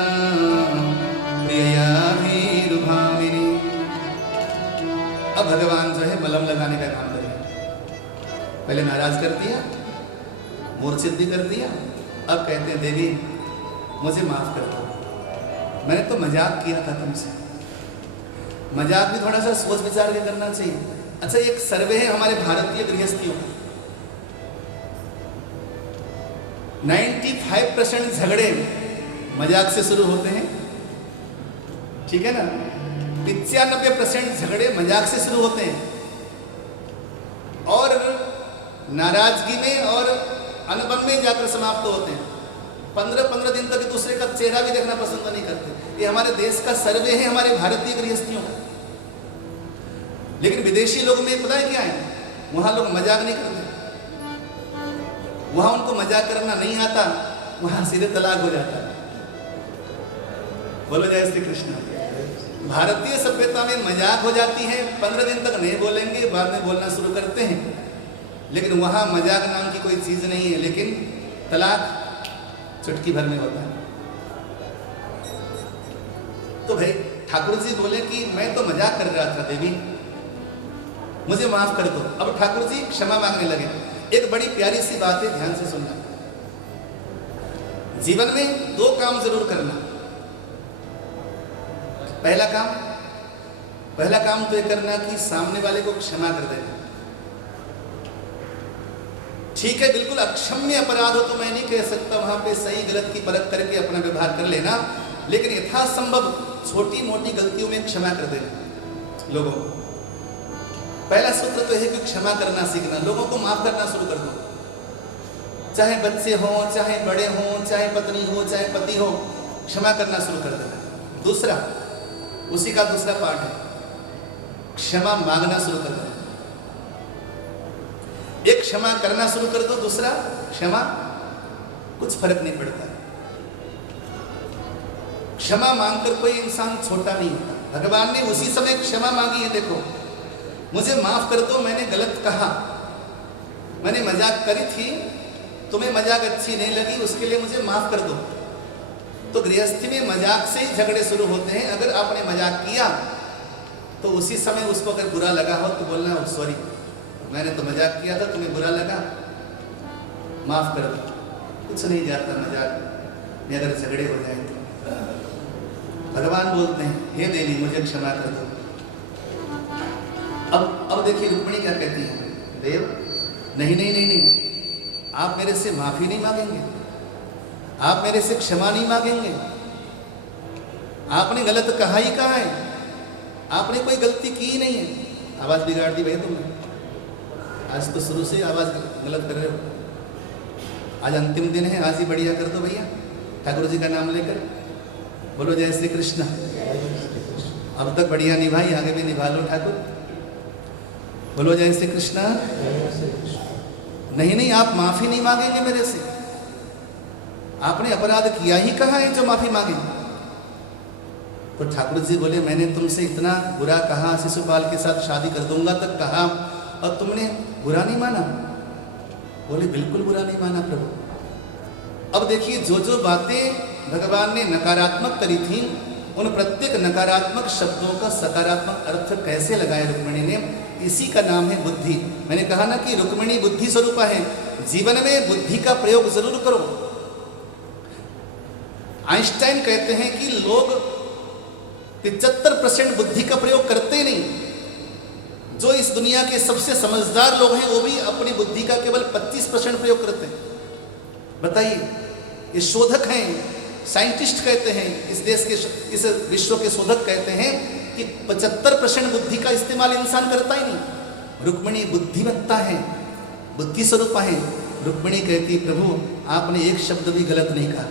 प्रियया भीरुभामिनी। अब भगवान जो है मलम लगाने का काम कर रहे हैं। पहले नाराज कर दिया, मूर्छित भी कर दिया, अब कहते हैं देवी मुझे माफ कर दो, मैंने तो मजाक किया था तुमसे। मजाक भी थोड़ा सा सोच विचार के करना चाहिए। अच्छा, एक सर्वे है हमारे भारतीय गृहस्थियों का, 95% झगड़े मजाक से शुरू होते हैं, ठीक है ना? 95% झगड़े मजाक से शुरू होते हैं और नाराजगी में और अनबन में जाकर समाप्त होते हैं। 15-15 दिन तक दूसरे का चेहरा भी देखना पसंद नहीं करते। ये हमारे देश का सर्वे है हमारे भारतीय गृहस्थियों का। लेकिन विदेशी लोग में पता है क्या है, वहां लोग मजाक नहीं करते, वहां उनको मजाक करना नहीं आता, वहां सीधे तलाक हो जाता है। बोलो जय श्री कृष्ण। भारतीय सभ्यता में मजाक हो जाती है, 15 दिन तक नहीं बोलेंगे, बाद में बोलना शुरू करते हैं। लेकिन वहां मजाक नाम की कोई चीज नहीं है, लेकिन तलाक चुटकी भर में होता है। तो भाई ठाकुर जी बोले कि मैं तो मजाक कर रहा था देवी, मुझे माफ कर दो। अब ठाकुर जी क्षमा मांगने लगे। एक बड़ी प्यारी सी बात है, ध्यान से सुनना। जीवन में 2 काम जरूर करना। पहला काम तो ये करना कि सामने वाले को क्षमा कर देना। ठीक है, बिल्कुल अक्षम्य अपराध हो तो मैं नहीं कह सकता, वहां पे सही गलत की परख करके अपना व्यवहार कर लेना, लेकिन यथासंभव छोटी मोटी गलतियों में क्षमा कर देना लोगों को। पहला सूत्र तो है कि क्षमा करना सीखना, लोगों को माफ करना शुरू कर दो। चाहे बच्चे हो, चाहे बड़े हो, चाहे पत्नी हो, चाहे पति हो, क्षमा करना शुरू कर देना। दूसरा, उसी का दूसरा पार्ट है, क्षमा मांगना शुरू कर दो। एक क्षमा करना शुरू कर दो, दूसरा क्षमा, कुछ फर्क नहीं पड़ता। क्षमा मांगकर कोई इंसान छोटा नहीं होता। भगवान ने उसी समय क्षमा मांगी है। देखो, मुझे माफ कर दो, मैंने गलत कहा, मैंने मजाक करी थी, तुम्हें मजाक अच्छी नहीं लगी, उसके लिए मुझे माफ कर दो। तो गृहस्थी में मजाक से ही झगड़े शुरू होते हैं। अगर आपने मजाक किया तो उसी समय उसको अगर बुरा लगा हो तो बोलना सॉरी, मैंने तो मजाक किया था, तुम्हें बुरा लगा, माफ कर दो। कुछ नहीं जाता मजाक में अगर झगड़े हो जाए तो। भगवान बोलते हैं, हे देवी मुझे क्षमा कर दो। अब देखिए रुक्मिणी क्या कहती है, देव नहीं नहीं नहीं नहीं, आप मेरे से माफी नहीं मांगेंगे, आप मेरे से क्षमा नहीं मांगेंगे, आपने गलत कहा ही कहा है, आपने कोई गलती की ही नहीं है। आवाज बिगाड़ दी भैया तुमने, आज तो शुरू से आवाज गलत कर रहे हो। आज अंतिम दिन है, आज ही बढ़िया कर दो भैया, ठाकुर जी का नाम लेकर। बोलो जय श्री कृष्ण। अब तक बढ़िया निभाई, आगे भी निभा लो ठाकुर। बोलो जय श्री कृष्ण। नहीं नहीं, आप माफी नहीं मांगेंगे मेरे से, आपने अपराध किया ही कहा है जो माफी मांगे। तो ठाकुर जी बोले, मैंने तुमसे इतना बुरा कहा, शिशुपाल के साथ शादी कर दूंगा तक कहा, और तुमने बुरा नहीं माना। बोले बिल्कुल बुरा नहीं माना प्रभु, अब देखिए, जो जो बातें भगवान ने नकारात्मक करी थी, उन प्रत्येक नकारात्मक शब्दों का सकारात्मक अर्थ कैसे लगाया रुक्मिणी ने, इसी का नाम है बुद्धि। मैंने कहा ना कि रुक्मिणी बुद्धि स्वरूपा है। जीवन में बुद्धि का प्रयोग जरूर करो। आइंस्टाइन कहते हैं कि लोग 75% बुद्धि का प्रयोग करते नहीं। जो इस दुनिया के सबसे समझदार लोग हैं वो भी अपनी बुद्धि का केवल 25% प्रयोग करते हैं। बताइए, ये शोधक हैं, साइंटिस्ट कहते हैं, इस देश के, इस विश्व के शोधक कहते हैं कि 75% बुद्धि का इस्तेमाल इंसान करता ही नहीं। रुक्मिणी बुद्धिमत्ता है, बुद्धि स्वरूपा है। रुक्मिणी कहती, प्रभु आपने एक शब्द भी गलत नहीं कहा।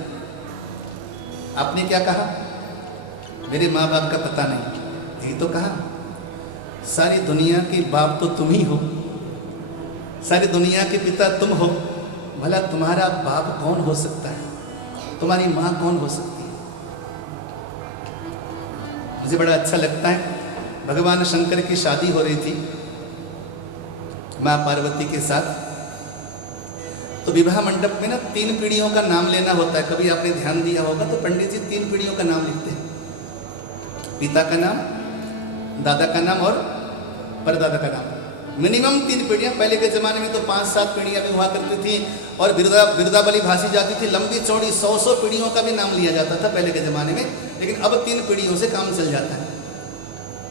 आपने क्या कहा? मेरे माँ बाप का पता नहीं, यही तो कहा। सारी दुनिया के बाप तो तुम ही हो, सारी दुनिया के पिता तुम हो, भला तुम्हारा बाप कौन हो सकता है? तुम्हारी माँ कौन हो सकती है? मुझे बड़ा अच्छा लगता है, भगवान शंकर की शादी हो रही थी माँ पार्वती के साथ। तो विवाह मंडप में ना 3 पीढ़ियों का नाम लेना होता है। कभी आपने ध्यान दिया होगा तो पंडित जी 3 पीढ़ियों का नाम लिखते हैं। पिता का नाम, दादा का नाम और परदादा का नाम। मिनिमम 3 पीढ़ियाँ। पहले के ज़माने में तो 5-7 पीढ़ियाँ भी हुआ करती थी और बिरदावली भासी जाती थी। लंबी चौड़ी 100 पीढ़ियों का भी नाम लिया जाता था पहले के ज़माने में, लेकिन अब 3 पीढ़ियों से काम चल जाता है।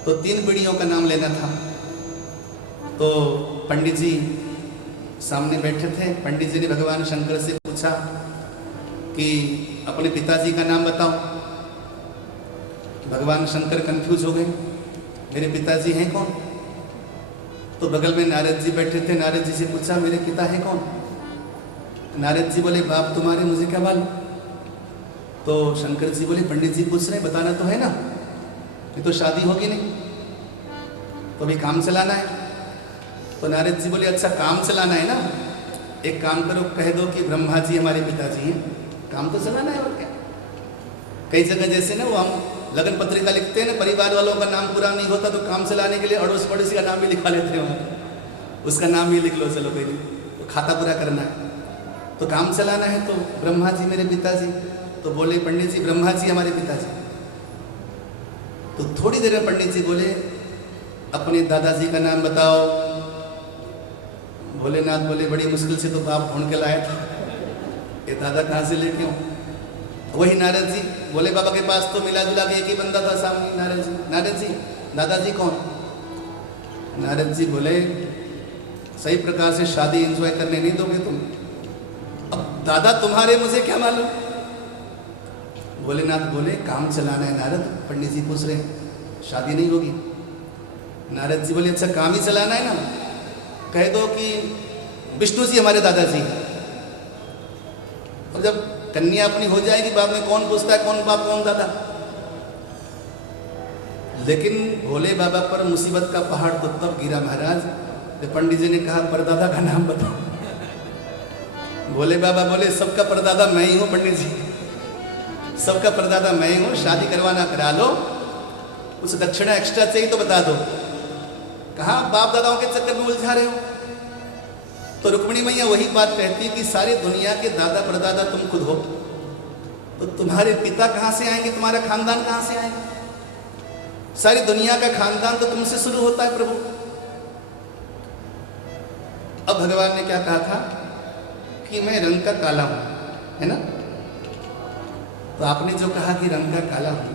तो 3 पीढ़ियों का नाम लेना था। तो पंडित जी सामने बैठे थे। पंडित जी ने भगवान शंकर से पूछा कि अपने पिताजी का नाम बताओ। भगवान शंकर कंफ्यूज हो गए, मेरे पिताजी हैं कौन? तो बगल में नारद जी बैठे थे। नारद जी से पूछा, मेरे पिता हैं कौन? नारद जी बोले, बाप तुम्हारे मुझे क्या मालूम। तो शंकर जी बोले, पंडित जी पूछ रहे, बताना तो है ना, ये तो शादी होगी नहीं, तो अभी काम चलाना है। तो नारद जी बोले, अच्छा काम चलाना है ना, एक काम करो, कह दो कि ब्रह्मा जी हमारे पिताजी हैं। काम तो चलाना है और क्या। कई जगह जैसे ना वो हम लगन पत्रिका लिखते हैं ना, परिवार वालों का नाम पूरा नहीं होता तो काम चलाने के लिए अड़ोस पड़ोसी का नाम भी लिखवा लेते हैं, उसका नाम भी लिख लो, चलो कोई नहीं, तो खाता पूरा करना है, तो काम चलाना है। तो ब्रह्मा जी मेरे पिताजी। तो बोले पंडित जी, ब्रह्मा जी हमारे पिताजी। तो थोड़ी देर में पंडित जी बोले, अपने दादाजी का नाम बताओ। भोलेनाथ बोले, बड़ी मुश्किल से तो बाप ढूंढ के लाए थे, ये दादा कहाँ से लेके आऊं? वही नारद जी बोले, बाबा के पास तो मिला जुला के एक ही बंदा था सामने। नारद जी दादाजी कौन? नारद जी बोले, सही प्रकार से शादी एंजॉय करने नहीं दोगे तुम। अब दादा तुम्हारे मुझे क्या मालूम? भोलेनाथ बोले, काम चलाना है नारद। पंडित जी पूछ रहे, शादी नहीं होगी। नारद जी बोले, अच्छा काम ही चलाना है ना, कह दो कि विष्णु जी हमारे दादाजी। और जब कन्या अपनी हो जाएगी, बाद में कौन पूछता है कौन बाप कौन दादा। लेकिन भोले बाबा पर मुसीबत का पहाड़ तो तब गिरा महाराज, जब पंडित जी ने कहा परदादा का नाम बताओ। भोले बाबा बोले, सबका परदादा मैं ही हूँ पंडित जी, सबका परदादा मैं ही हूँ। शादी करवाना करा लो, कुछ दक्षिणा एक्स्ट्रा चाहिए तो बता दो। कहाँ बाप दादाओं के चक्कर में उलझा रहे हो। तो रुक्मिणी मैया वही बात कहती है कि सारी दुनिया के दादा परदादा तुम खुद हो, तो तुम्हारे पिता कहाँ से आएंगे, तुम्हारा खानदान कहाँ से आएगा? सारी दुनिया का खानदान तो तुमसे शुरू होता है प्रभु। अब भगवान ने क्या कहा था कि मैं रंग का काला हूं, है ना? तो आपने जो कहा कि रंग का काला हूं,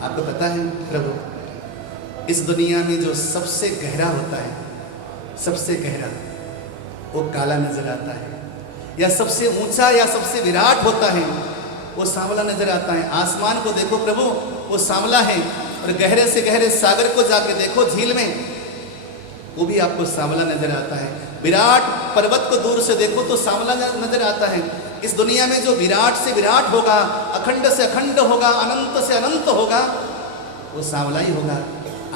आपको पता है प्रभु, इस दुनिया में जो सबसे गहरा होता है, सबसे गहरा, वो काला नजर आता है। या सबसे ऊंचा या सबसे विराट होता है, वो सांवला नजर आता है। आसमान को देखो प्रभु, वो सांवला है, और गहरे से गहरे सागर को जाके देखो, झील में, वो भी आपको सांवला नजर आता है। विराट पर्वत को दूर से देखो तो सांवला नजर आता है। इस दुनिया में जो विराट से विराट होगा, अखंड से अखंड होगा, अनंत से अनंत होगा, वो सांवला ही होगा।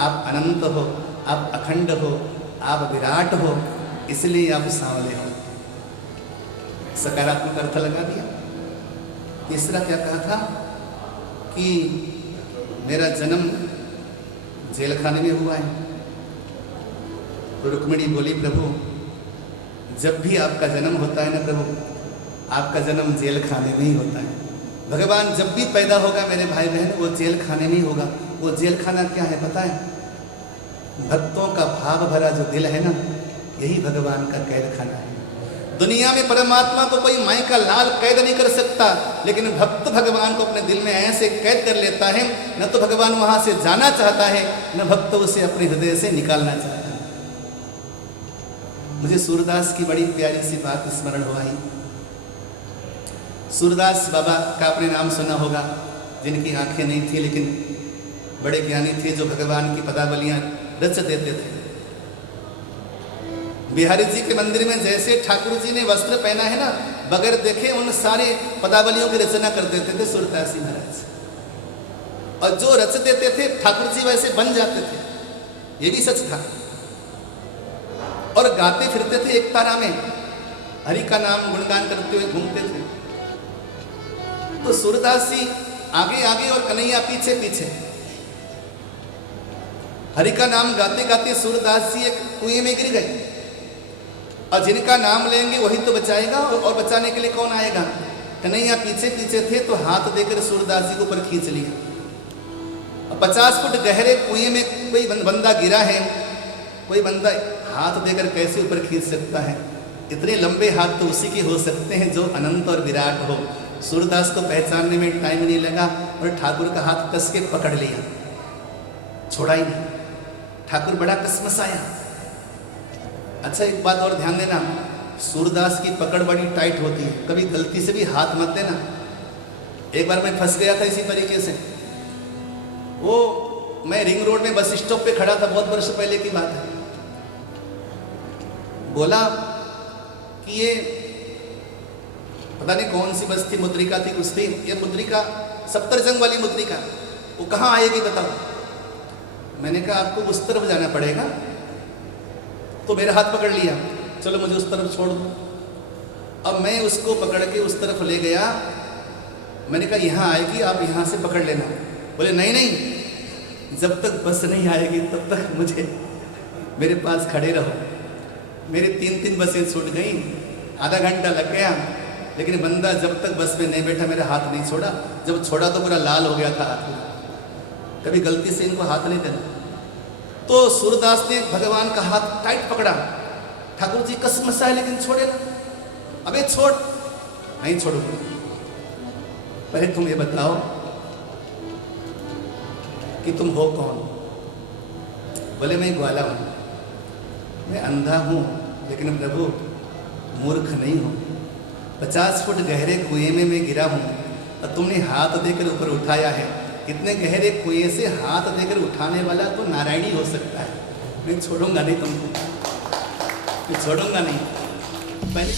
आप अनंत हो, आप अखंड हो, आप विराट हो, इसलिए आप सांवले हो। सकारात्मक अर्थ लगा दिया। तीसरा क्या कहा था कि मेरा जन्म जेल खाने में हुआ है। तो रुक्मिणी बोली, प्रभु जब भी आपका जन्म होता है ना प्रभु, आपका जन्म जेल खाने में ही होता है। भगवान जब भी पैदा होगा मेरे भाई बहन, वो जेल खाने में ही होगा। वो जेल खाना क्या है पता है? भक्तों का भाव भरा जो दिल है ना, यही भगवान का कैद खाना है। दुनिया में परमात्मा को कोई माई का लाल कैद नहीं कर सकता, लेकिन भक्त भगवान को अपने दिल में ऐसे कैद कर लेता है, न तो भगवान वहां से जाना चाहता है, न भक्त उसे अपने हृदय से निकालना चाहता है। मुझे सूरदास की बड़ी प्यारी सी बात स्मरण हुआ ही। सूरदास बाबा का आपने नाम सुना होगा, जिनकी आंखें नहीं थी लेकिन बड़े ज्ञानी थे, जो भगवान की पदावलियां रच देते थे। बिहारी जी के मंदिर में जैसे ठाकुर जी ने वस्त्र पहना है ना, बगैर देखे उन सारे पदावलियों की रचना कर देते थे सूरदास जी महाराज। और जो रच देते थे ठाकुर जी वैसे बन जाते थे, ये भी सच था। और गाते फिरते थे एक तारा में, हरि का नाम गुणगान करते हुए घूमते थे। तो सूरदास जी आगे आगे और कन्हैया पीछे पीछे। हरि का नाम गाते गाते सूरदास जी एक कुएं में गिर गए, और जिनका नाम लेंगे वही तो बचाएगा, और बचाने के लिए कौन आएगा? कन्हैया पीछे पीछे थे, तो हाथ देकर सूरदास जी को ऊपर खींच लिया। 50 फुट गहरे कुएं में कोई बंदा गिरा है, कोई बंदा हाथ देकर कैसे ऊपर खींच सकता है? इतने लंबे हाथ तो उसी के हो सकते हैं जो अनंत और विराट हो। सूरदास को पहचानने में टाइम नहीं लगा, और ठाकुर का हाथ कस के पकड़ लिया, छोड़ा ही नहीं। ठाकुर बड़ा कसमसाया। अच्छा, एक बात और ध्यान देना, सूरदास की पकड़ बड़ी टाइट होती है, कभी गलती से भी हाथ मत देना। एक बार मैं फंस गया था इसी तरीके से। वो मैं रिंग रोड में बस स्टॉप पे खड़ा था, बहुत वर्ष पहले की बात है। बोला कि ये पता नहीं कौन सी बस थी, मुद्रिका थी कुछ थी, ये मुद्रिका सफ्दरजंग वाली मुद्रिका, वो कहाँ आएगी बताओ? मैंने कहा आपको उस तरफ जाना पड़ेगा। तो मेरा हाथ पकड़ लिया, चलो मुझे उस तरफ छोड़ दो। अब मैं उसको पकड़ के उस तरफ ले गया। मैंने कहा यहाँ आएगी, आप यहाँ से पकड़ लेना। बोले नहीं नहीं, जब तक बस नहीं आएगी तब तक मुझे मेरे पास खड़े रहो। मेरी 3 बसें छूट गई, आधा घंटा लग गया, लेकिन बंदा जब तक बस में नहीं बैठा मेरा हाथ नहीं छोड़ा। जब छोड़ा तो पूरा लाल हो गया था हाथ। कभी गलती से इनको हाथ नहीं देना। तो सूरदास ने भगवान का हाथ टाइट पकड़ा। ठाकुर जी कसमसाए लेकिन छोड़े ना। अबे छोड़, नहीं छोड़ूंगा। पहले तुम ये बताओ कि तुम हो कौन? बोले मैं ग्वाला हूं, मैं अंधा हूं, लेकिन प्रभु मूर्ख नहीं हूं। 50 फुट गहरे कुएं में मैं गिरा हूं, और तुमने हाथ देकर ऊपर उठाया है। इतने गहरे कुएं से हाथ देकर उठाने वाला तो नारायण ही हो सकता है। मैं छोड़ूंगा नहीं तुमको, मैं छोड़ूंगा नहीं। पहले